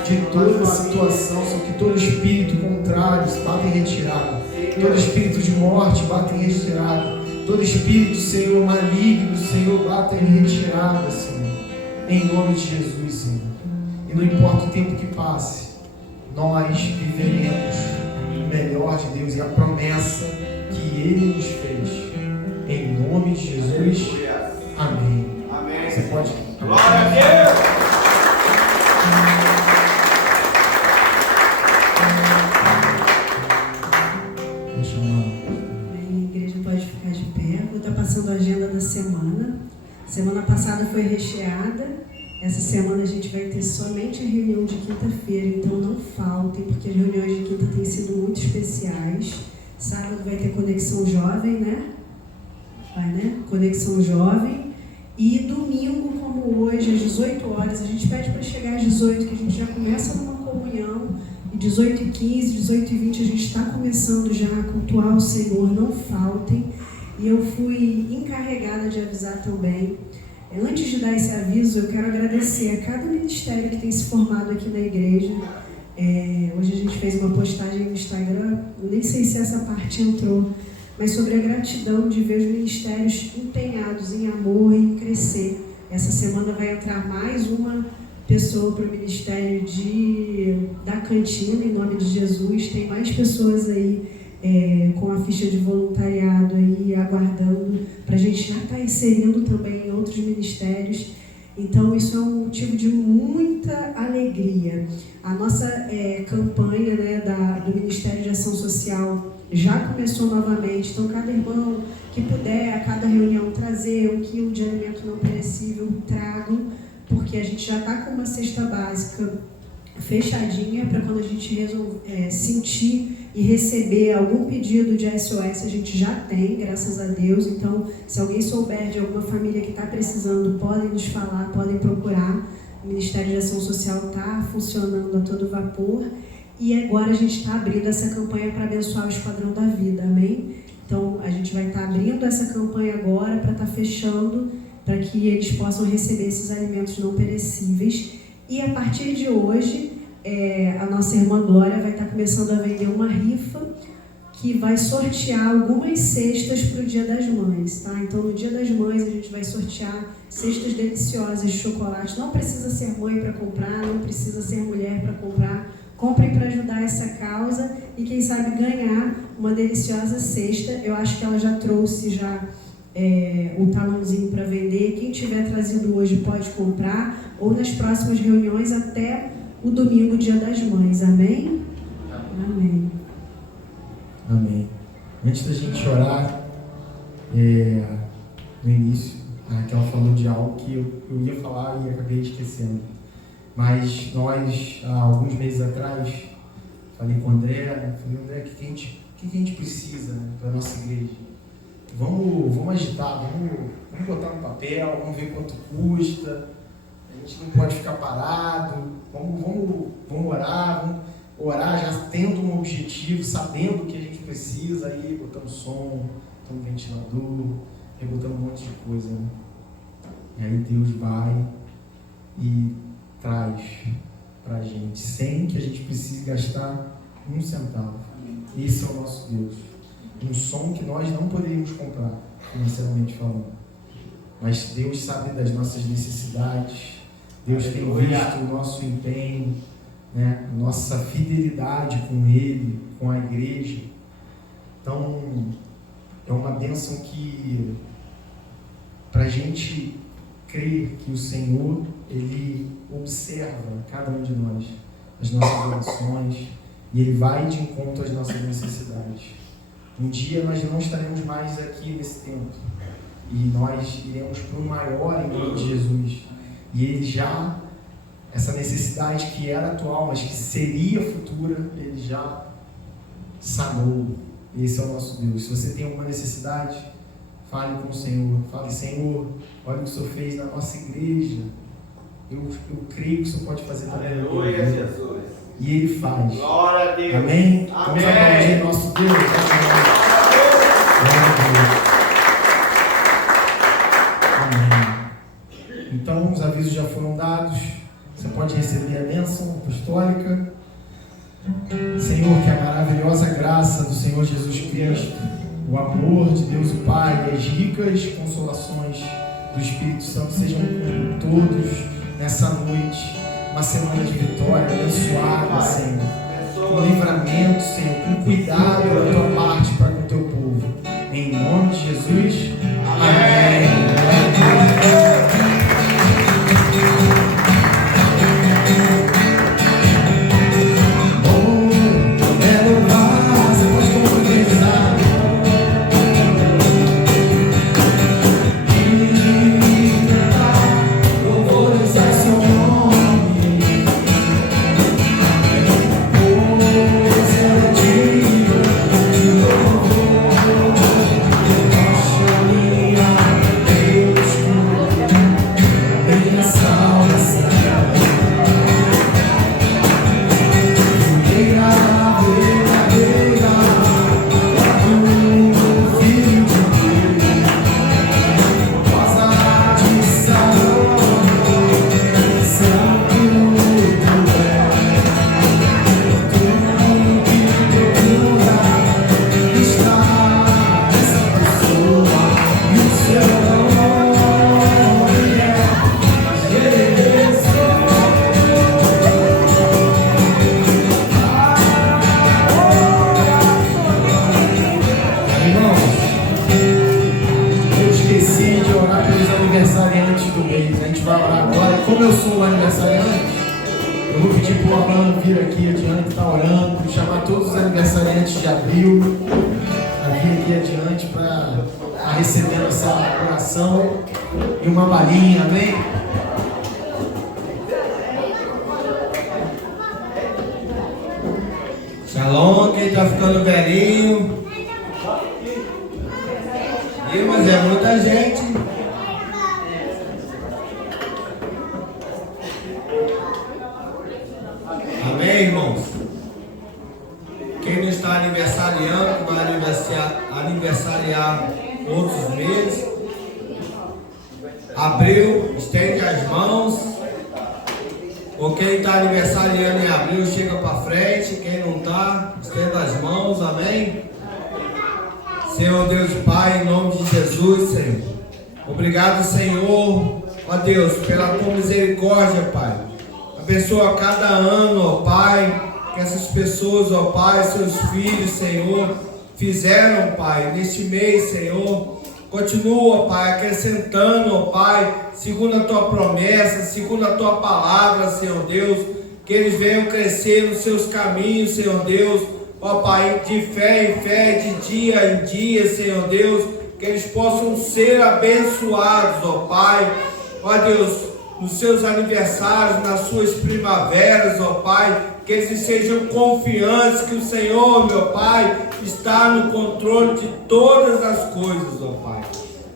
de toda situação, Senhor, que todo espírito contrário bata em retirada, todo espírito de morte bata em retirada, todo espírito, Senhor, maligno, Senhor, bata em retirada, Senhor, em nome de Jesus, Senhor. E não importa o tempo que passe, nós viveremos o melhor de Deus e a promessa que Ele nos fez. Em nome de Jesus. Amém. Amém. Você pode. Glória a Deus. A igreja pode ficar de pé. Vou estar passando a agenda da semana. Semana passada foi recheada. Essa semana a gente vai ter somente a reunião de quinta-feira, então não faltem, porque as reuniões de quinta têm sido muito especiais. Sábado vai ter Conexão Jovem, né? Vai, né? Conexão Jovem. E domingo, como hoje, às 18 horas, a gente pede para chegar às 18, que a gente já começa numa comunhão. E 18h15, 18h20, a gente está começando já a cultuar o Senhor, não faltem. E eu fui encarregada de avisar também. Antes de dar esse aviso, eu quero agradecer a cada ministério que tem se formado aqui na igreja. Hoje a gente fez uma postagem no Instagram, nem sei se essa parte entrou, mas sobre a gratidão de ver os ministérios empenhados em amor e em crescer. Essa semana vai entrar mais uma pessoa para o ministério da cantina, em nome de Jesus. Tem mais pessoas aí com a ficha de voluntariado aí aguardando, para a gente já estar inserindo também em outros ministérios. Então, isso é um motivo de muita alegria. A nossa campanha, né, do Ministério de Ação Social já começou novamente. Então, cada irmão que puder, a cada reunião, trazer 1 quilo de alimento não perecível, tragam, porque a gente já está com uma cesta básica fechadinha para quando a gente sentir e receber algum pedido de SOS, a gente já tem, graças a Deus. Então, se alguém souber de alguma família que está precisando, podem nos falar, podem procurar. O Ministério de Ação Social está funcionando a todo vapor. E agora a gente está abrindo essa campanha para abençoar o Esquadrão da Vida, amém? Então, a gente vai estar abrindo essa campanha agora para estar fechando, para que eles possam receber esses alimentos não perecíveis. E a partir de hoje, a nossa irmã Glória vai estar começando a vender uma rifa que vai sortear algumas cestas para o Dia das Mães, tá? Então, no Dia das Mães, a gente vai sortear cestas deliciosas de chocolate. Não precisa ser mãe para comprar, não precisa ser mulher para comprar. Comprem para ajudar essa causa e, quem sabe, ganhar uma deliciosa cesta. Eu acho que ela já trouxe o talãozinho para vender. Quem tiver trazido hoje pode comprar, ou nas próximas reuniões até o domingo, Dia das Mães. Amém? Amém. Amém. Antes da gente orar, no início, que ela falou de algo que eu ia falar e acabei esquecendo. Mas nós, há alguns meses atrás, falei com o André, o que a gente precisa, né, para a nossa igreja? Vamos agitar, vamos botar no papel, vamos ver quanto custa, a gente não pode ficar parado, vamos orar já tendo um objetivo, sabendo o que a gente precisa, aí botando som, botando ventilador, aí botando um monte de coisa, né? E aí Deus vai e traz pra gente, sem que a gente precise gastar um centavo. Esse é o nosso Deus. Um som que nós não poderíamos comprar, financeiramente falando. Mas Deus sabe das nossas necessidades, Deus tem visto o nosso empenho, né? Nossa fidelidade com Ele, com a igreja. Então, é uma bênção que, para a gente crer que o Senhor, Ele observa cada um de nós, as nossas orações, e Ele vai de encontro às nossas necessidades. Um dia nós não estaremos mais aqui nesse tempo, e nós iremos para o maior em nome de Jesus. E Ele já, essa necessidade que era atual, mas que seria futura, Ele já sanou. Esse é o nosso Deus. Se você tem alguma necessidade, fale com o Senhor. Fale: Senhor, olha o que o Senhor fez na nossa igreja. Eu creio que o Senhor pode fazer também. Aleluia, Jesus. E Ele faz. Glória a Deus. Amém? Vamos aplaudir nosso Deus. Glória a Deus. Amém. Então, os avisos já foram dados. Você pode receber a bênção apostólica. Senhor, que a maravilhosa graça do Senhor Jesus Cristo, o amor de Deus o Pai e as ricas consolações do Espírito Santo sejam com todos nessa noite. Uma semana de vitória abençoada, Senhor, com livramento, Senhor, com cuidado da tua parte para com o teu povo. Em nome de Jesus, amém. Shalom, quem tá ficando velhinho. Mas é muita gente. Amém, irmãos? Quem não está aniversariando, vai aniversariar outros meses. Abril, estende as mãos. Ou quem está aniversariando em abril, chega para frente. Quem não está, estenda as mãos. Amém? Senhor Deus Pai, em nome de Jesus, Senhor. Obrigado, Senhor, ó Deus, pela tua misericórdia, Pai. Abençoa cada ano, ó Pai, que essas pessoas, ó Pai, seus filhos, Senhor, fizeram, Pai, neste mês, Senhor. Continua, Pai, acrescentando, ó Pai, segundo a tua promessa, segundo a tua palavra, Senhor Deus, que eles venham crescer nos seus caminhos, Senhor Deus, ó Pai, de fé em fé, de dia em dia, Senhor Deus, que eles possam ser abençoados, ó Pai. Ó Deus, nos seus aniversários, nas suas primaveras, ó Pai, que eles sejam confiantes que o Senhor, meu Pai, está no controle de todas as coisas, ó Pai.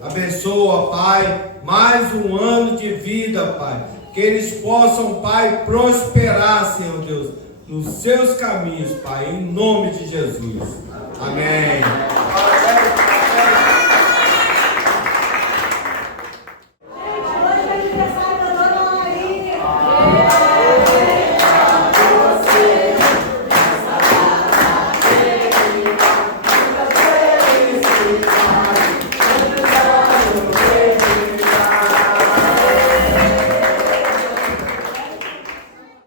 Abençoa, ó Pai, mais um ano de vida, Pai, que eles possam, Pai, prosperar, Senhor Deus, nos seus caminhos, Pai, em nome de Jesus. Amém.